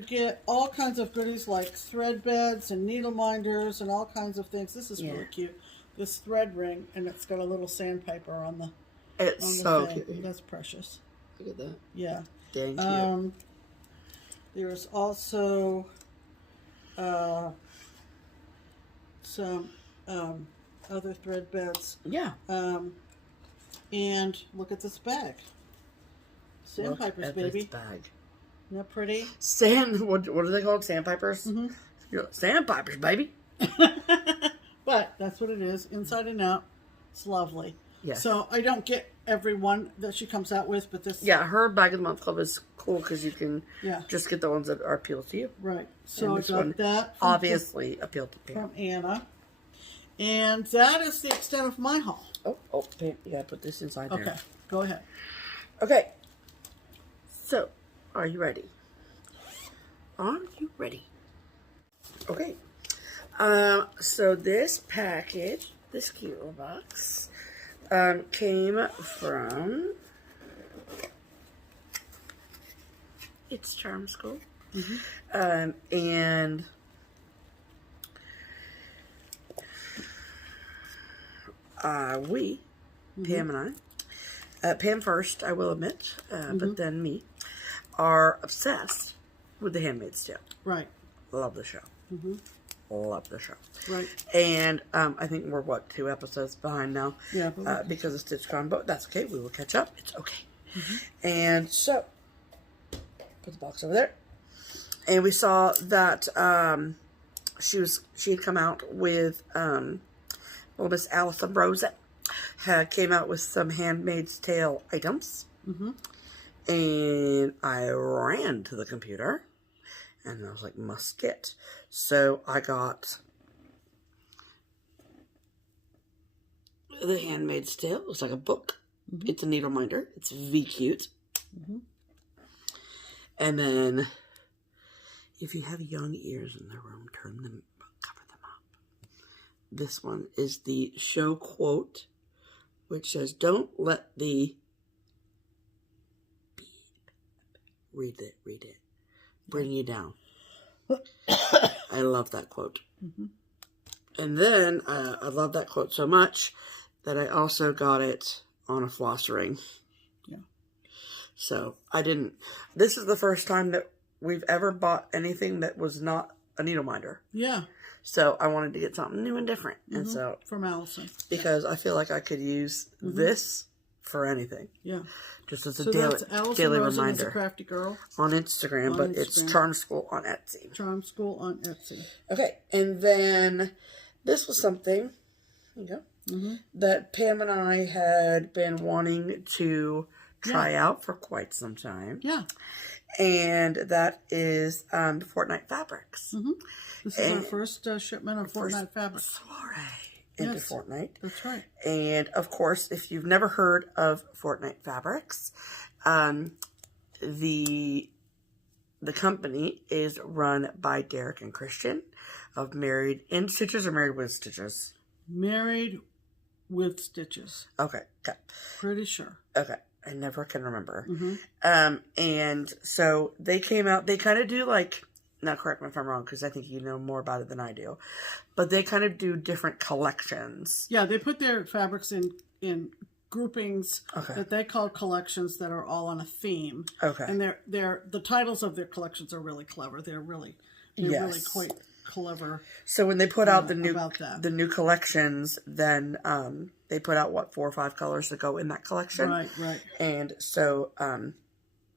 get all kinds of goodies like thread beds and needle minders and all kinds of things. This is really cute. This thread ring, and it's got a little sandpiper on It's so cute. That's precious. Look at that. Yeah. Dang cute. There's also some other thread beds. Yeah. And look at this bag. Sandpipers, baby. Bag. Isn't that pretty? What are they called? Sandpipers? Mm-hmm. Sandpipers, baby. But that's what it is, inside and out. It's lovely. Yes. So I don't get every one that she comes out with, but this... Yeah, her Bag of the Month Club is cool because you can just get the ones that are appeal to you. Right. So I got that. Obviously appeal to Pam. From Anna. And that is the extent of my haul. Oh, Pam, you gotta put this inside there. Okay, go ahead. Okay. So, are you ready? Are you ready? Okay. So this package, this cute little box, came from It's Charm School. Mm-hmm. And we, Pam and I, Pam first, I will admit, but then me, are obsessed with The Handmaid's Tale. Right. Love the show. Love the show. Right. And I think we're, 2 episodes behind now? Yeah. Because of StitchCon, but that's okay. We will catch up. It's okay. And so, put the box over there. And we saw that she had come out with, Miss Allison Rose came out with some Handmaid's Tale items. And I ran to the computer. And I was like, must get. So I got The Handmaid's Tale. It looks like a book. It's a needle minder. It's V-cute. And then, if you have young ears in the room, cover them up. This one is the show quote, which says, "Don't let the..." Read it. Bring you down. I love that quote. And then I love that quote so much that I also got it on a floss ring. Yeah. So this is the first time that we've ever bought anything that was not a needle minder. Yeah. So I wanted to get something new and different. And so from Allison. Because I feel like I could use this for anything. Yeah. Just as a daily reminder. Is a crafty girl. On Instagram, but it's Charm School on Etsy. Charm School on Etsy. Okay, and then this was something, there you go, that Pam and I had been wanting to try out for quite some time. Yeah. And that is Fortnite Fabrics. This is our first shipment of Fortnite Fabrics. Soiree into Fortnite. That's right. And of course, if you've never heard of Fortnite Fabrics, the company is run by Derek and Christian of Married in Stitches or Married with Stitches? Married with Stitches. Okay. Pretty sure. Okay. I never can remember. And so they came out, they kind of do like, now correct me if I'm wrong, because I think you know more about it than I do, but they kind of do different collections. Yeah, they put their fabrics in groupings that they call collections that are all on a theme. Okay. And the titles of their collections are really clever. They're really quite clever. So when they put out the new collections, then they put out 4 or 5 colors to go in that collection. Right. And so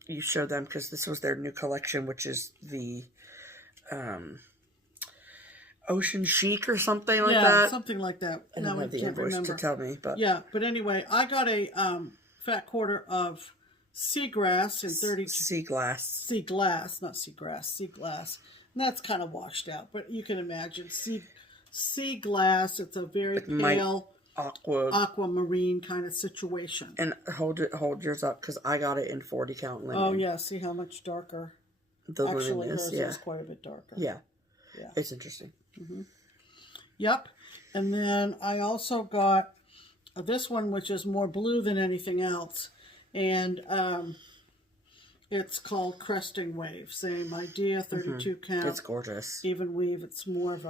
you show them, because this was their new collection, which is the Ocean Chic or something like that. Yeah, something like that. I don't have the invoice to tell me, but yeah. But anyway, I got a fat quarter of seagrass in 32 sea glass, not seagrass, sea glass, and that's kind of washed out. But you can imagine sea glass. It's a very pale aquamarine kind of situation. And hold yours up, because I got it in 40 count linen. Oh yeah, see how much darker. Actually, hers is quite a bit darker. Yeah. It's interesting. Yep. And then I also got this one, which is more blue than anything else. And it's called Cresting Wave. Same idea, 32 count. It's gorgeous. Even weave. It's more of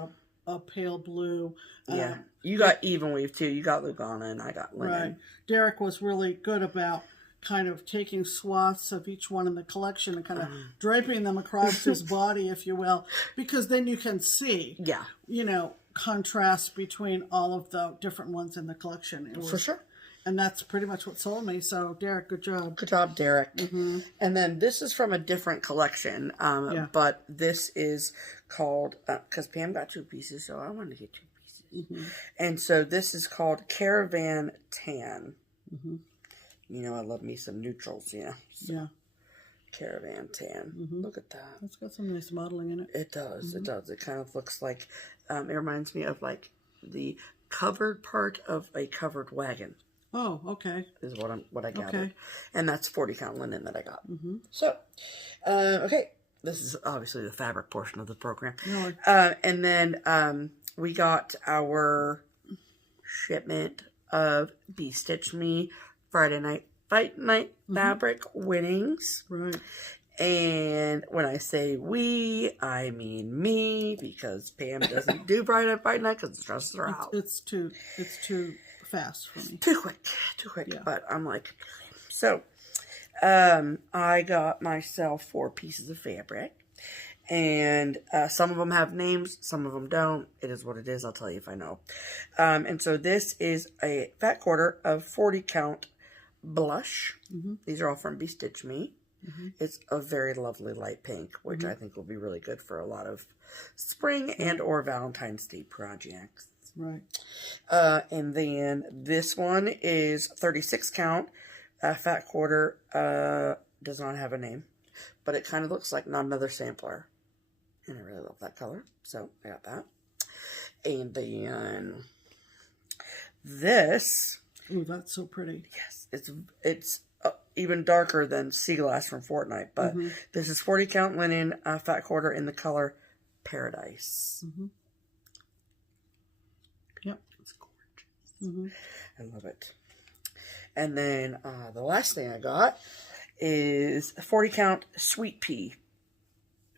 a pale blue. Yeah. You got even weave too. You got Lugana and I got linen. Right. Derek was really good about kind of taking swaths of each one in the collection and kind of draping them across his body, if you will, because then you can see, you know, contrast between all of the different ones in the collection. For sure. And that's pretty much what sold me. So, Derek, good job. Good job, Derek. And then this is from a different collection, but this is called, because Pam got 2 pieces, so I wanted to get 2 pieces. And so this is called Caravan Tan. You know, I love me some neutrals, So, Caravan Tan. Look at that. It's got some nice modeling in it. It does. It does. It kind of looks like, it reminds me of like the covered part of a covered wagon. Oh, okay. Is what I gathered. Okay. And that's 40 count linen that I got. So, okay. This is obviously the fabric portion of the program. Really? And then we got our shipment of Be Stitch Me Friday Night Fight Night fabric winnings. Right. And when I say we, I mean me, because Pam doesn't do Friday Night Fight Night because the dresses are out. It's too fast for me. Too quick. Yeah. But I'm like, so I got myself 4 pieces of fabric, and some of them have names, some of them don't. It is what it is. I'll tell you if I know. And so this is a fat quarter of 40 count blush. These are all from Be Stitch Me. It's a very lovely light pink, which I think will be really good for a lot of spring and or Valentine's Day projects. Right. And then this one is 36 count, fat quarter, does not have a name, but it kind of looks like Not Another Sampler. And I really love that color. So I got that. And then this. Oh, that's so pretty. Yes. It's even darker than Sea Glass from Fortnite, but this is 40 count linen, fat quarter in the color Paradise. Yep. It's gorgeous. I love it. And then the last thing I got is a 40 count Sweet Pea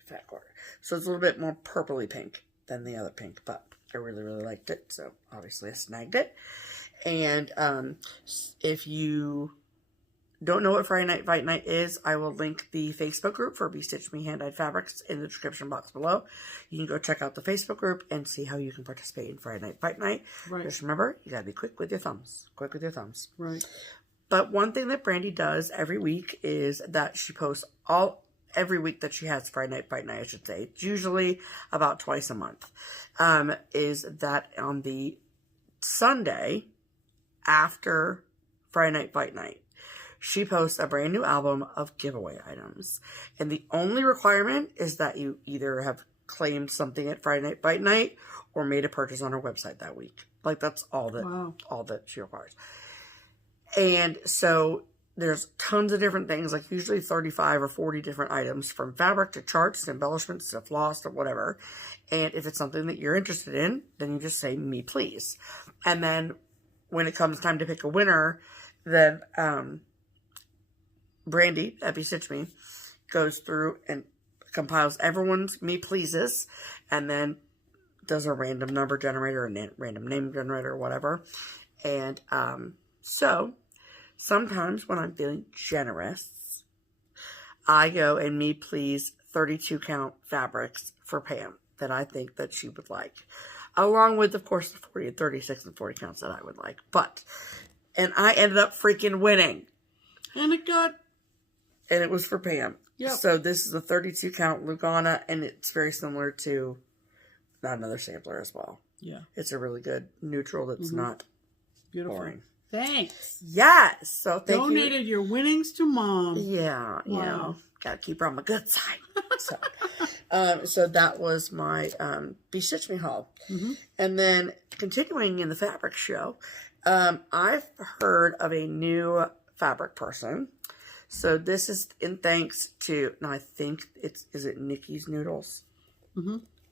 fat quarter. So it's a little bit more purpley pink than the other pink, but I really, really liked it. So obviously I snagged it. And if you don't know what Friday Night Fight Night is, I will link the Facebook group for Be Stitch Me Hand-Dyed Fabrics in the description box below. You can go check out the Facebook group and see how you can participate in Friday Night Fight Night. Right. Just remember, you gotta be quick with your thumbs. Quick with your thumbs. Right. But one thing that Brandy does every week is that she posts every week that she has Friday Night Fight Night, I should say. It's usually about twice a month. Is that on the Sunday after Friday Night Fight Night, she posts a brand new album of giveaway items. And the only requirement is that you either have claimed something at Friday Night Fight Night or made a purchase on her website that week. Like, that's all that she requires. And so there's tons of different things, like usually 35 or 40 different items, from fabric to charts to embellishments to floss to whatever. And if it's something that you're interested in, then you just say, me please. And then when it comes time to pick a winner, then Brandy at Be Stitch Me goes through and compiles everyone's me pleases, and then does a random number generator and random name generator or whatever. And so sometimes when I'm feeling generous, I go and me please 32 count fabrics for Pam that I think that she would like, along with, of course, the 40 and 36 and 40 counts that I would like. And I ended up freaking winning. And it was for Pam. Yep. So this is a 32 count Lugana, and it's very similar to Not Another Sampler as well. Yeah. It's a really good neutral that's not boring. Thanks. Yes. So thank you. Donated your winnings to Mom. Yeah. Wow. You know, gotta keep her on my good side. So that was my Be Stitch Me haul. And then continuing in the fabric show, I've heard of a new fabric person. So this is in thanks to, now I think is it Nikki's Noodles?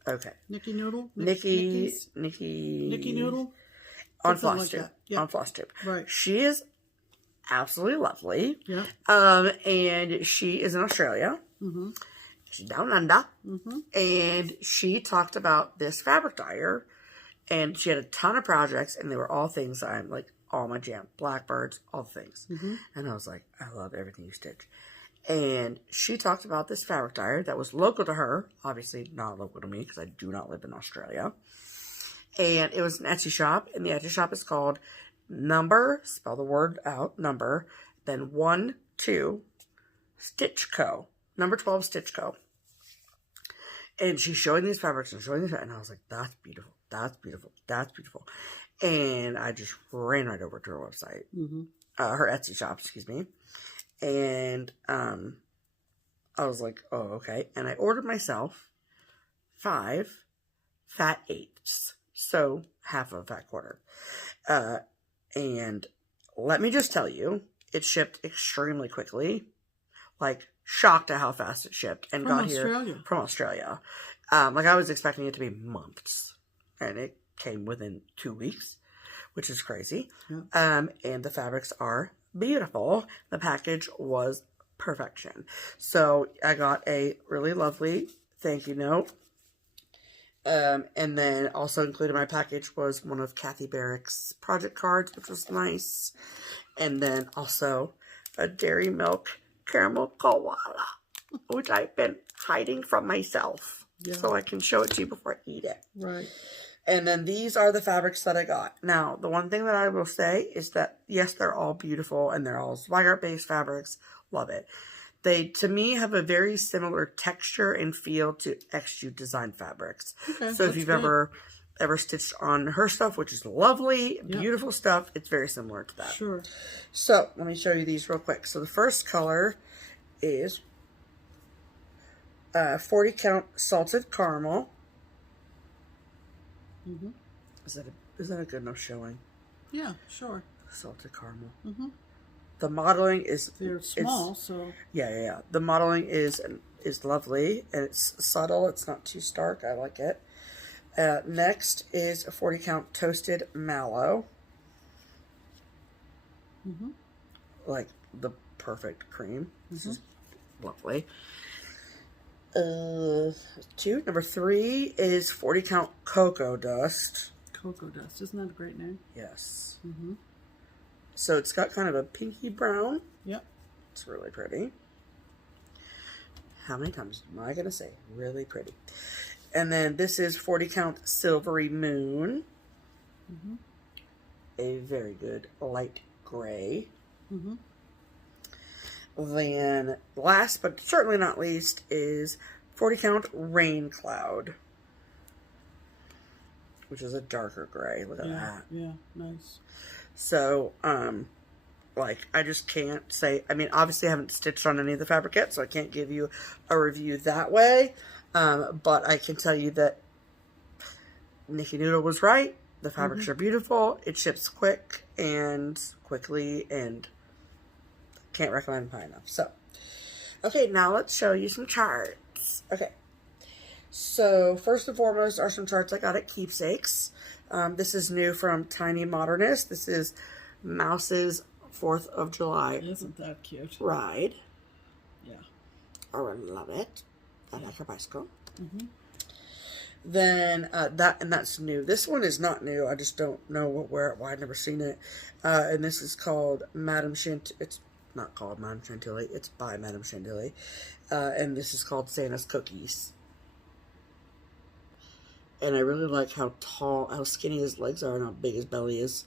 Okay. Nikki Noodle? Nikki Noodle? On FlossTube. Like on FlossTube. Right. She is absolutely lovely. Yeah. And she is in Australia. she's down under. And she talked about this fabric dyer. And she had a ton of projects, and they were all things I'm like, all my jam. Blackbirds, all the things. And I was like, I love everything you stitch. And she talked about this fabric dyer that was local to her. Obviously not local to me, because I do not live in Australia. And it was an Etsy shop, and the Etsy shop is called Number, spell the word out, Number, then 1, 2, Stitch Co. Number 12 Stitch Co. And she's showing these fabrics and showing these, and I was like, that's beautiful, that's beautiful, that's beautiful. And I just ran right over to her website, her Etsy shop, excuse me. And I was like, oh, okay. And I ordered myself 5 fat 8s. So half of a fat quarter. And let me just tell you, it shipped extremely quickly. Like, shocked at how fast it shipped and got here from Australia. Like, I was expecting it to be months. And it came within 2 weeks, which is crazy. And the fabrics are beautiful. The package was perfection. So I got a really lovely thank you note. And then also included in my package was one of Kathy Barrick's project cards, which was nice. And then also a Dairy Milk Caramel Koala, which I've been hiding from myself. So I can show it to you before I eat it. Right. And then these are the fabrics that I got. Now, the one thing that I will say is that, yes, they're all beautiful and they're all Zweigart-based fabrics. Love it. They, to me, have a very similar texture and feel to XU Design fabrics. Okay, so if you've ever stitched on her stuff, which is lovely, beautiful stuff, it's very similar to that. Sure. So let me show you these real quick. So the first color is 40 count salted caramel. Is that a good enough showing? Yeah, sure. Salted caramel. The modeling is... They're small, so... Yeah. The modeling is lovely, and it's subtle. It's not too stark. I like it. Next is a 40 count toasted mallow. Like the perfect cream. This is lovely. Number 3 is 40 count cocoa dust. Cocoa dust. Isn't that a great name? Yes. So it's got kind of a pinky brown. Yep. It's really pretty. How many times am I going to say really pretty? And then this is 40 count silvery moon. A very good light gray. Then last but certainly not least is 40 count rain cloud, which is a darker gray. Look at that. Yeah, nice. So, like, I just can't say, I mean, obviously I haven't stitched on any of the fabric yet, so I can't give you a review that way. But I can tell you that Nikki Noodle was right. The fabrics are beautiful. It ships quickly, and can't recommend them high enough. So, okay, now let's show you some charts. Okay, so first and foremost are some charts I got at Keepsakes. This is new from Tiny Modernist. This is Mouse's 4th of July. Isn't that cute? Ride. Yeah. I really love it. I like her bicycle. Then that's new. This one is not new. I just don't know why I've never seen it. And this is called Madame Chantilly. It's not called Madame Chantilly. It's by Madame Chantilly. And this is called Santa's Cookies. And I really like how skinny his legs are and how big his belly is.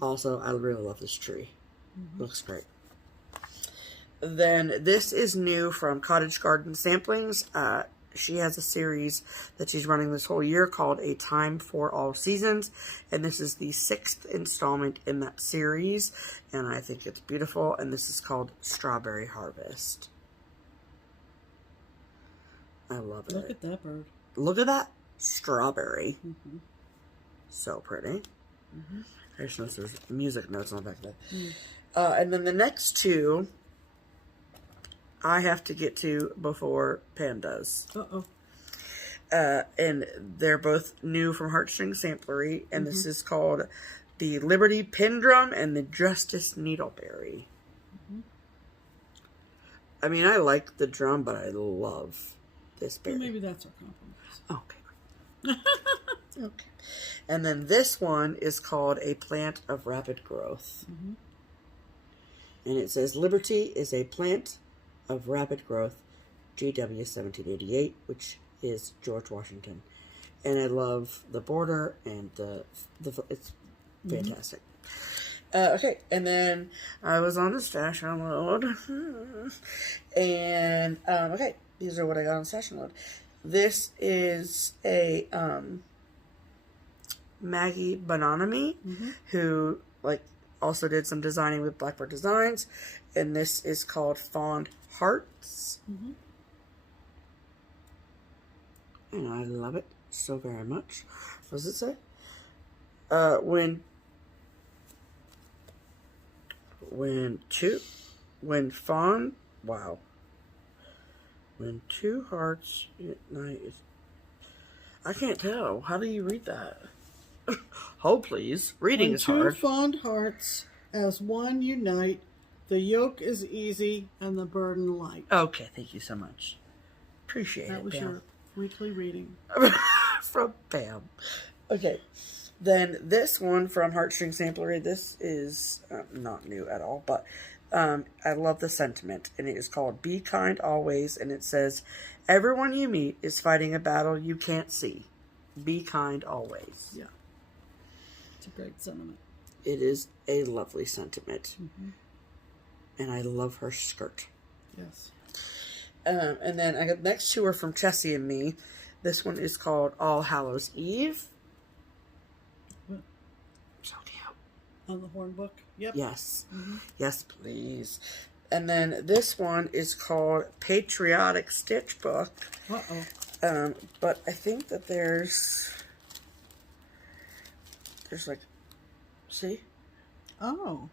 Also, I really love this tree. Looks great. Then this is new from Cottage Garden Samplings. She has a series that she's running this whole year called A Time for All Seasons. And this is the 6th installment in that series. And I think it's beautiful. And this is called Strawberry Harvest. I love it. Look at that bird. Look at that strawberry. So pretty. I just noticed there's music notes on the back of it. And then the next two I have to get to before Pam does. And they're both new from Heartstring Samplery. And this is called the Liberty Pin Drum and the Justice Needleberry. I mean, I like the drum, but I love this berry. Well, maybe that's our compromise. Okay. Okay. And then this one is called A Plant of Rapid Growth. Mm-hmm. And it says, Liberty is a plant of rapid growth, GW 1788, which is George Washington. And I love the border and it's fantastic. Okay, and then I was on the stash unload. And, okay, these are what I got on stash unload. This is a Maggie Bonanomy, who also did some designing with Blackbird Designs, and this is called Fond Hearts. And I love it so very much. What does it say? When two hearts unite. I can't tell. How do you read that? Hold, please. Reading is hard. When two fond hearts as one unite, the yoke is easy and the burden light. Okay, thank you so much. Appreciate it, That was Pam. your weekly reading. From Pam. Okay, then this one from Heartstring Samplery. This is not new at all, but I love the sentiment, and it is called Be Kind Always, and it says, everyone you meet is fighting a battle you can't see. Be kind always. Yeah. It's a great sentiment. It is a lovely sentiment. And I love her skirt. Yes. And then I got next two are from Chessie and me. This one is called All Hallows Eve. So cute. On the horn book? Yep. Yes. Yes, please. And then this one is called Patriotic Stitch Book. Uh-oh. But I think that there's like, see? Oh.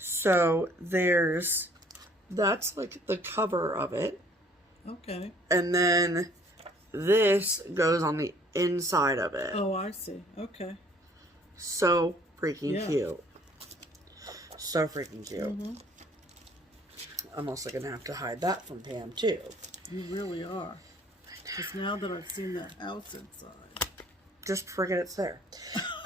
So that's like the cover of it. Okay. And then this goes on the inside of it. Oh, I see. Okay. So freaking cute. So freaking cute. I'm also going to have to hide that from Pam, too. You really are. Because now that I've seen that house inside. Just forget it's there.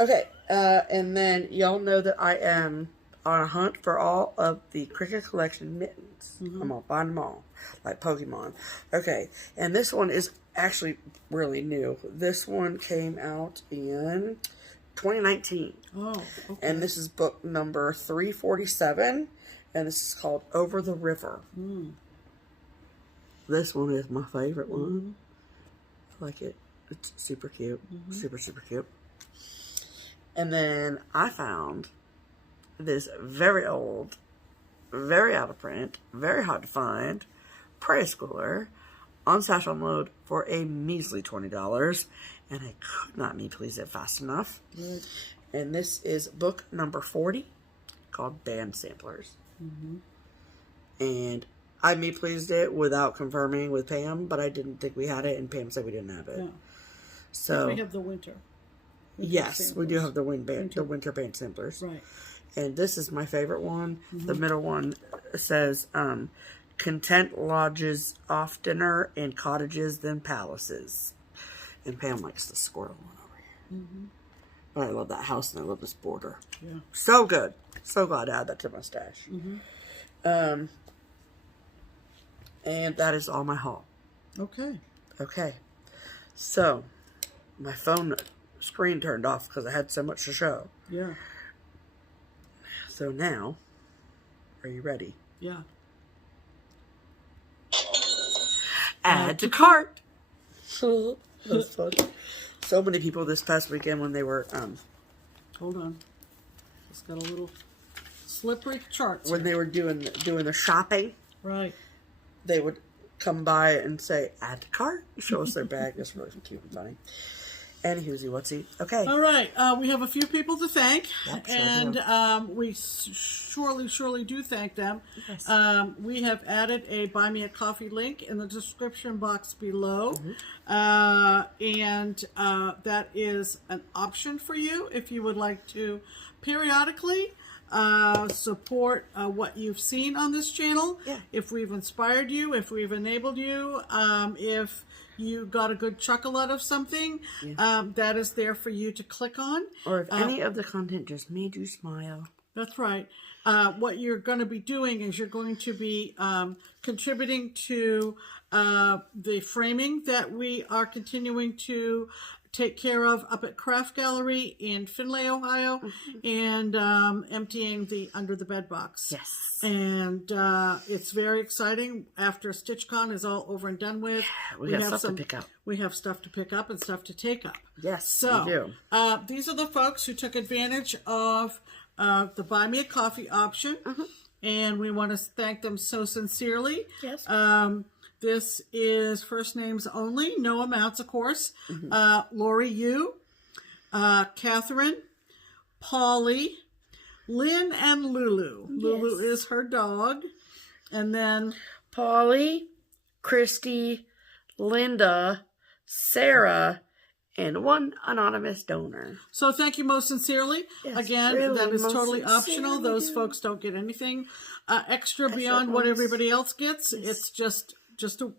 Okay. And then y'all know that I am on a hunt for all of the Cricket Collection mittens. I'm going to find them all. Like Pokemon. Okay. And this one is actually really new. This one came out in 2019. Oh, okay. And this is book number 347. And this is called Over the River. This one is my favorite one. I like it. It's super cute. Super, super cute. And then I found this very old, very out of print, very hard to find Prairie Schooler on Stash Unload for a measly $20. And I could not be pleased it fast enough. Right. And this is book number 40 called Band Samplers. And I me pleased it without confirming with Pam, but I didn't think we had it, and Pam said we didn't have it. Yeah. So we have the winter. Yes, samplers. we do have the winter band samplers. Right. And this is my favorite one. The middle one says, content lodges oftener in cottages than palaces. And Pam likes the squirrel one over here. But I love that house and I love this border. Yeah. So good. So glad to add that to my stash. And that is all my haul. Okay. Okay. So, my phone screen turned off because I had so much to show. Yeah. So now, are you ready? Yeah. Add to cart. That's fun. So many people this past weekend when they were Hold on. It's got a little slippery chart. when they were doing the shopping, Right. they would come by and say add to cart, show us their bag. That's really cute and funny. And who'sy whatsy. Okay. All right. We have a few people to thank. Yep, sure and we surely do thank them. Yes. We have added a Buy Me a Coffee link in the description box below. And that is an option for you if you would like to periodically support what you've seen on this channel. Yeah. If we've inspired you, if we've enabled you, if you got a good chuckle out of something, that is there for you to click on. Or if any of the content just made you smile. That's right. What you're going to be doing is you're going to be contributing to the framing that we are continuing to take care of up at Craft Gallery in Findlay, Ohio, and emptying the under the bed box. Yes. And it's very exciting. After StitchCon is all over and done with, we have stuff to pick up. We have stuff to pick up and stuff to take up. Yes, so we do. These are the folks who took advantage of the Buy Me a Coffee option, and we want to thank them so sincerely. Yes. This is first names only, no amounts, of course. Lori Yu, Catherine, Polly, Lynn, and Lulu. Yes. Lulu is her dog. And then Polly, Christy, Linda, Sarah, and one anonymous donor. So thank you most sincerely. Yes, again, really, that is totally optional. Those folks don't get anything extra beyond what everybody else gets. Yes. It's just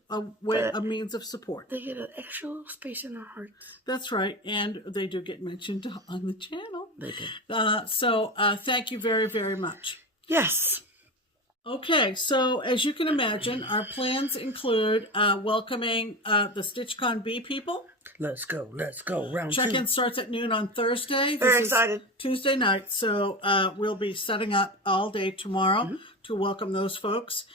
a means of support. They get an extra little space in their hearts. That's right. And they do get mentioned on the channel. They do. So thank you very, very much. Yes. Okay, so as you can imagine, our plans include welcoming the StitchCon B people. Let's go. Round Check-in starts at noon on Thursday. Very excited. Tuesday night, so we'll be setting up all day tomorrow to welcome those folks.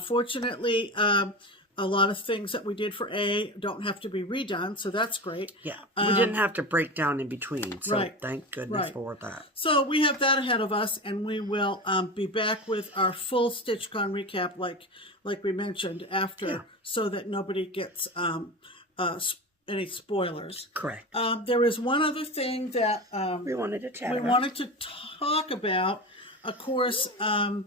Fortunately, a lot of things that we did for A don't have to be redone, so that's great. Yeah, we didn't have to break down in between, so thank goodness for that. So we have that ahead of us, and we will be back with our full StitchCon recap, like we mentioned, after, so that nobody gets any spoilers. Correct. There is one other thing that we wanted to chat about. We wanted to talk about, of course,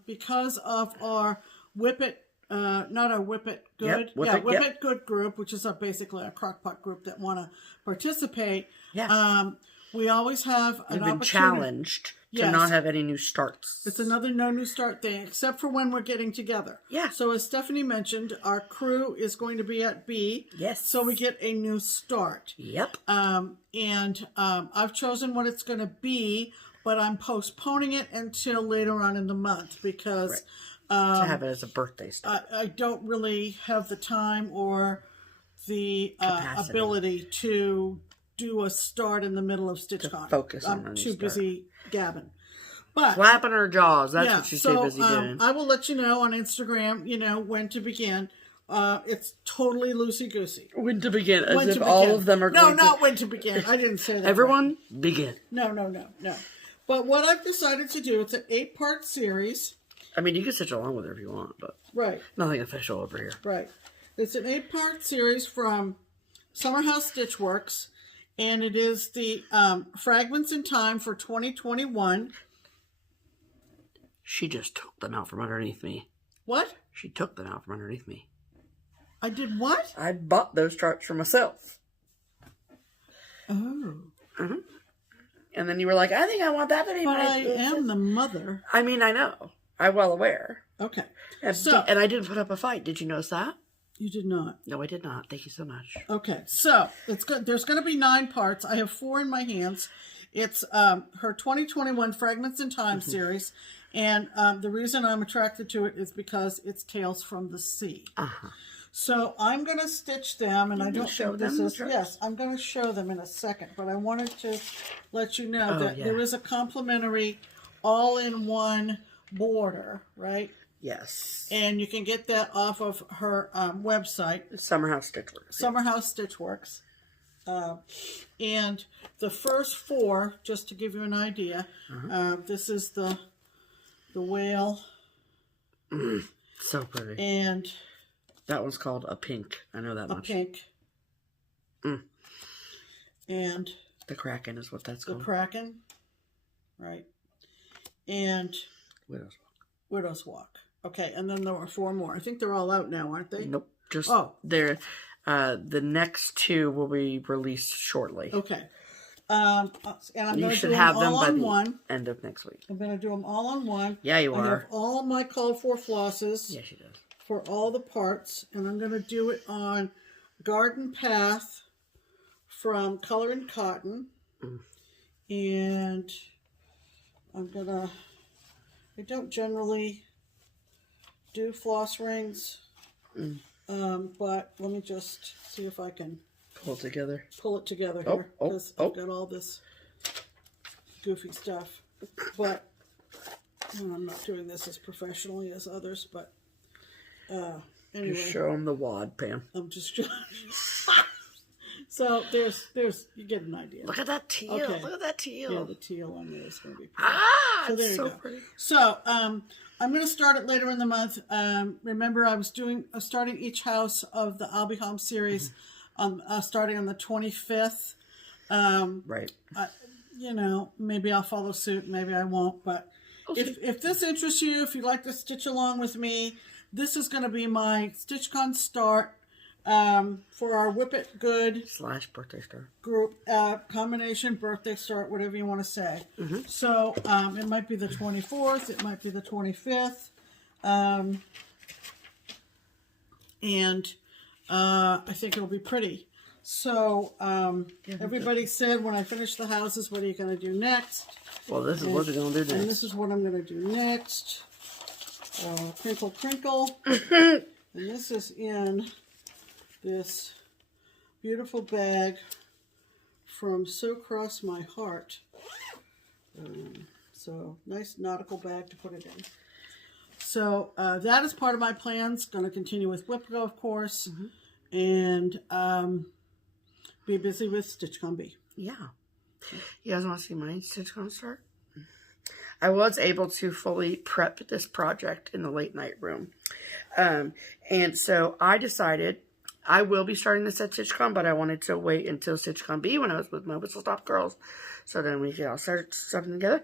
because of our Whip It, not our Whip It Good. Whip It Good group, which is basically a crockpot group that want to participate. Yeah. We always have an opportunity. We've been challenged to not have any new starts. It's another no new start thing, except for when we're getting together. Yeah. So as Stephanie mentioned, our crew is going to be at B. Yes. So we get a new start. Yep. And I've chosen what it's going to be, but I'm postponing it until later on in the month because... to have it as a birthday start. I don't really have the time or the ability to do a start in the middle of StitchCon. Focus on I'm too busy gabbing. But flapping her jaws. That's what she's too busy doing. I will let you know on Instagram, when to begin. It's totally loosey-goosey. When to begin. As if all of them are going No, not when to begin. I didn't say that. Everyone, begin. No. But what I've decided to do, it's an 8-part series. I mean, you can stitch along with her if you want, but nothing official over here. Right. It's an 8-part series from Summer House Stitchworks, and it is the Fragments in Time for 2021. She just took them out from underneath me. What? She took them out from underneath me. I did what? I bought those charts for myself. Oh. And then you were like, I think I want that to be But I am the mother. I mean, I know. I'm well aware. Okay. And I didn't put up a fight. Did you notice that? You did not. No, I did not. Thank you so much. Okay. So, it's good. There's going to be 9 parts. I have 4 in my hands. It's her 2021 Fragments in Time series. And the reason I'm attracted to it is because it's Tales from the Sea. So I'm going to stitch them, and I don't show this is yes. I'm going to show them in a second, but I wanted to let you know that there is a complimentary all-in-one border, right? Yes. And you can get that off of her website, Summer House Stitchworks. Summer House Stitchworks. And the first 4, just to give you an idea, this is the whale. So pretty. And that one's called a pink. I know that much. A pink. And the Kraken is what that's called. The Kraken. Right. And Widow's Walk. Okay, and then there were 4 more. I think they're all out now, aren't they? Nope. Just they're the next 2 will be released shortly. Okay. And I'm going to do them all on one. End of next week. I'm going to do them all on one. Yeah, you are. I have all my called for flosses. Yes, you do. For all the parts, and I'm going to do it on Garden Path from Color and Cotton. And I don't generally do floss rings, but let me just see if I can pull it together here, because I've got all this goofy stuff. But I'm not doing this as professionally as others, but anyway. Just show them the wad, Pam. I'm just showing. So there's you get an idea. Look at that teal. Okay. Look at that teal. Yeah, the teal on there is going to be pretty. So there you so go. pretty. So I'm going to start it later in the month. Remember, I was starting each house of the I'll Be Home series, starting on the 25th. Right. You know, maybe I'll follow suit, maybe I won't. But if this interests you, if you'd like to stitch along with me, this is going to be my StitchCon start. For our Whip It Good / birthday start group, combination birthday start, whatever you want to say. So it might be the 24th, it might be the 25th, and I think it'll be pretty. So everybody said when I finish the houses, what are you going to do next? Well, this is what we're going to do next. And this is what I'm going to do next. Crinkle, crinkle. And this is in this beautiful bag from So Cross My Heart. So nice nautical bag to put it in. So that is part of my plans. Going to continue with Whip Go, of course, and be busy with StitchCon B. Yeah. You guys want to see my StitchCon start? I was able to fully prep this project in the late night room. And so I decided I will be starting this at StitchCon, but I wanted to wait until StitchCon B when I was with my Whistle Stop girls. So then we could all start something together.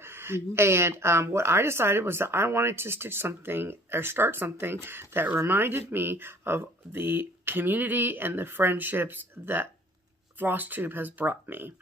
And what I decided was that I wanted to stitch something or start something that reminded me of the community and the friendships that FlossTube has brought me.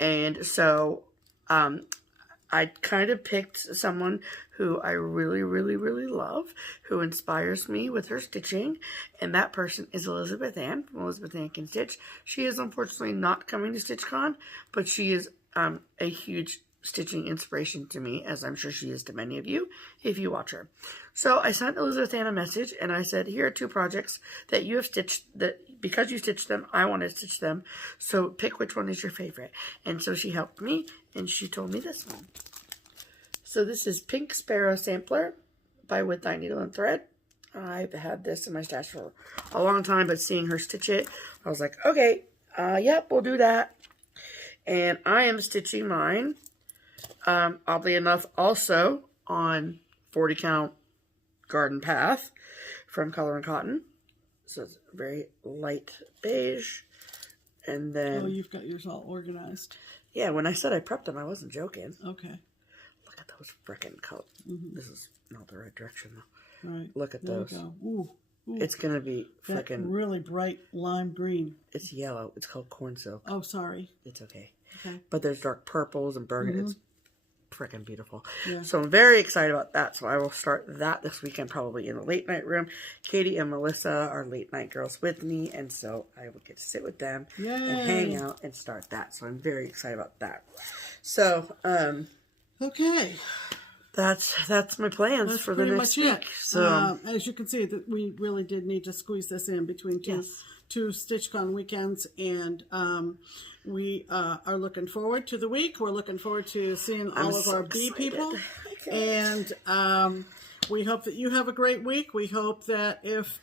And so I kind of picked someone who I really, really, really love, who inspires me with her stitching, and that person is Elizabeth Ann from Elizabeth Ann Can Stitch. She is unfortunately not coming to StitchCon, but she is a huge stitching inspiration to me, as I'm sure she is to many of you, if you watch her. So I sent Elizabeth Ann a message, and I said, here are 2 projects that you have stitched, that because you stitched them, I want to stitch them, so pick which one is your favorite. And so she helped me, and she told me this one. So this is Pink Sparrow Sampler by With Thy Needle and Thread. I've had this in my stash for a long time, but seeing her stitch it, I was like, okay, yep, we'll do that. And I am stitching mine, oddly enough, also on 40 count Garden Path from Color and Cotton. So it's very light beige. And then... Oh, you've got yours all organized. Yeah, when I said I prepped them, I wasn't joking. Okay. Look at those frickin' colors. This is not the right direction, though. Right. Look at There those. we go. Ooh. It's going to be frickin'... really bright lime green. It's yellow. It's called corn silk. Oh, sorry. It's okay. Okay. But there's dark purples and burgundy. It's freaking beautiful. Yeah. So I'm very excited about that. So I will start that this weekend, probably in the late night room. Katie and Melissa are late night girls with me, and so I will get to sit with them and hang out and start that. So I'm very excited about that. So, okay. That's my plans for the next week. So as you can see, that we really did need to squeeze this in between two StitchCon weekends, and we are looking forward to the week. We're looking forward to seeing all of our bee people, and we hope that you have a great week. We hope that if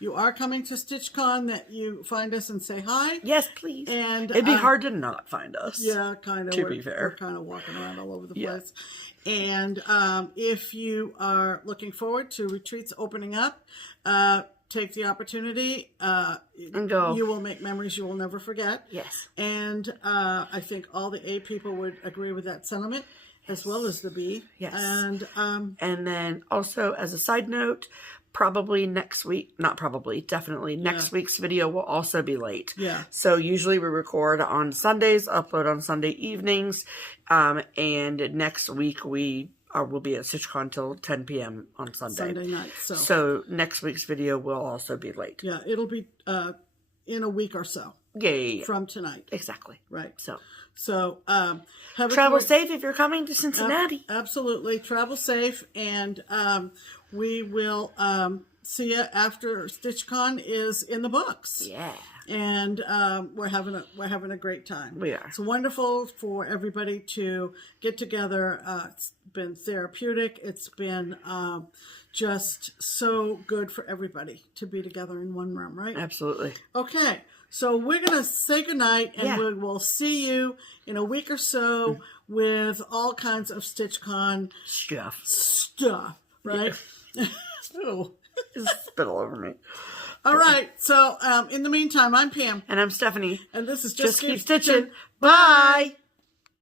you are coming to StitchCon, that you find us and say hi. Yes, please. And it'd be hard to not find us. Yeah, kind of. To be fair, we're kind of walking around all over the place. And if you are looking forward to retreats opening up, take the opportunity. And go. You will make memories you will never forget. Yes. And I think all the A people would agree with that sentiment, as well as the B. Yes. And then also, as a side note, probably next week, not probably, definitely next week's video will also be late. Yeah. So usually we record on Sundays, upload on Sunday evenings, and next week we will be at StitchCon till 10 p.m. on Sunday. Sunday night. So next week's video will also be late. Yeah, it'll be in a week or so. Yeah. From tonight. Exactly. Right. So have travel safe if you're coming to Cincinnati. Absolutely. Travel safe. And we will see you after StitchCon is in the books. Yeah. And we're having a great time. We are. It's wonderful for everybody to get together. It's been therapeutic. It's been just so good for everybody to be together in one room, right? Absolutely. Okay, so we're gonna say goodnight, and we will see you in a week or so with all kinds of StitchCon stuff, right? Yeah. Just spit all over me. All right, so in the meantime, I'm Pam. And I'm Stephanie. And this is Just Keep Stitching. Bye!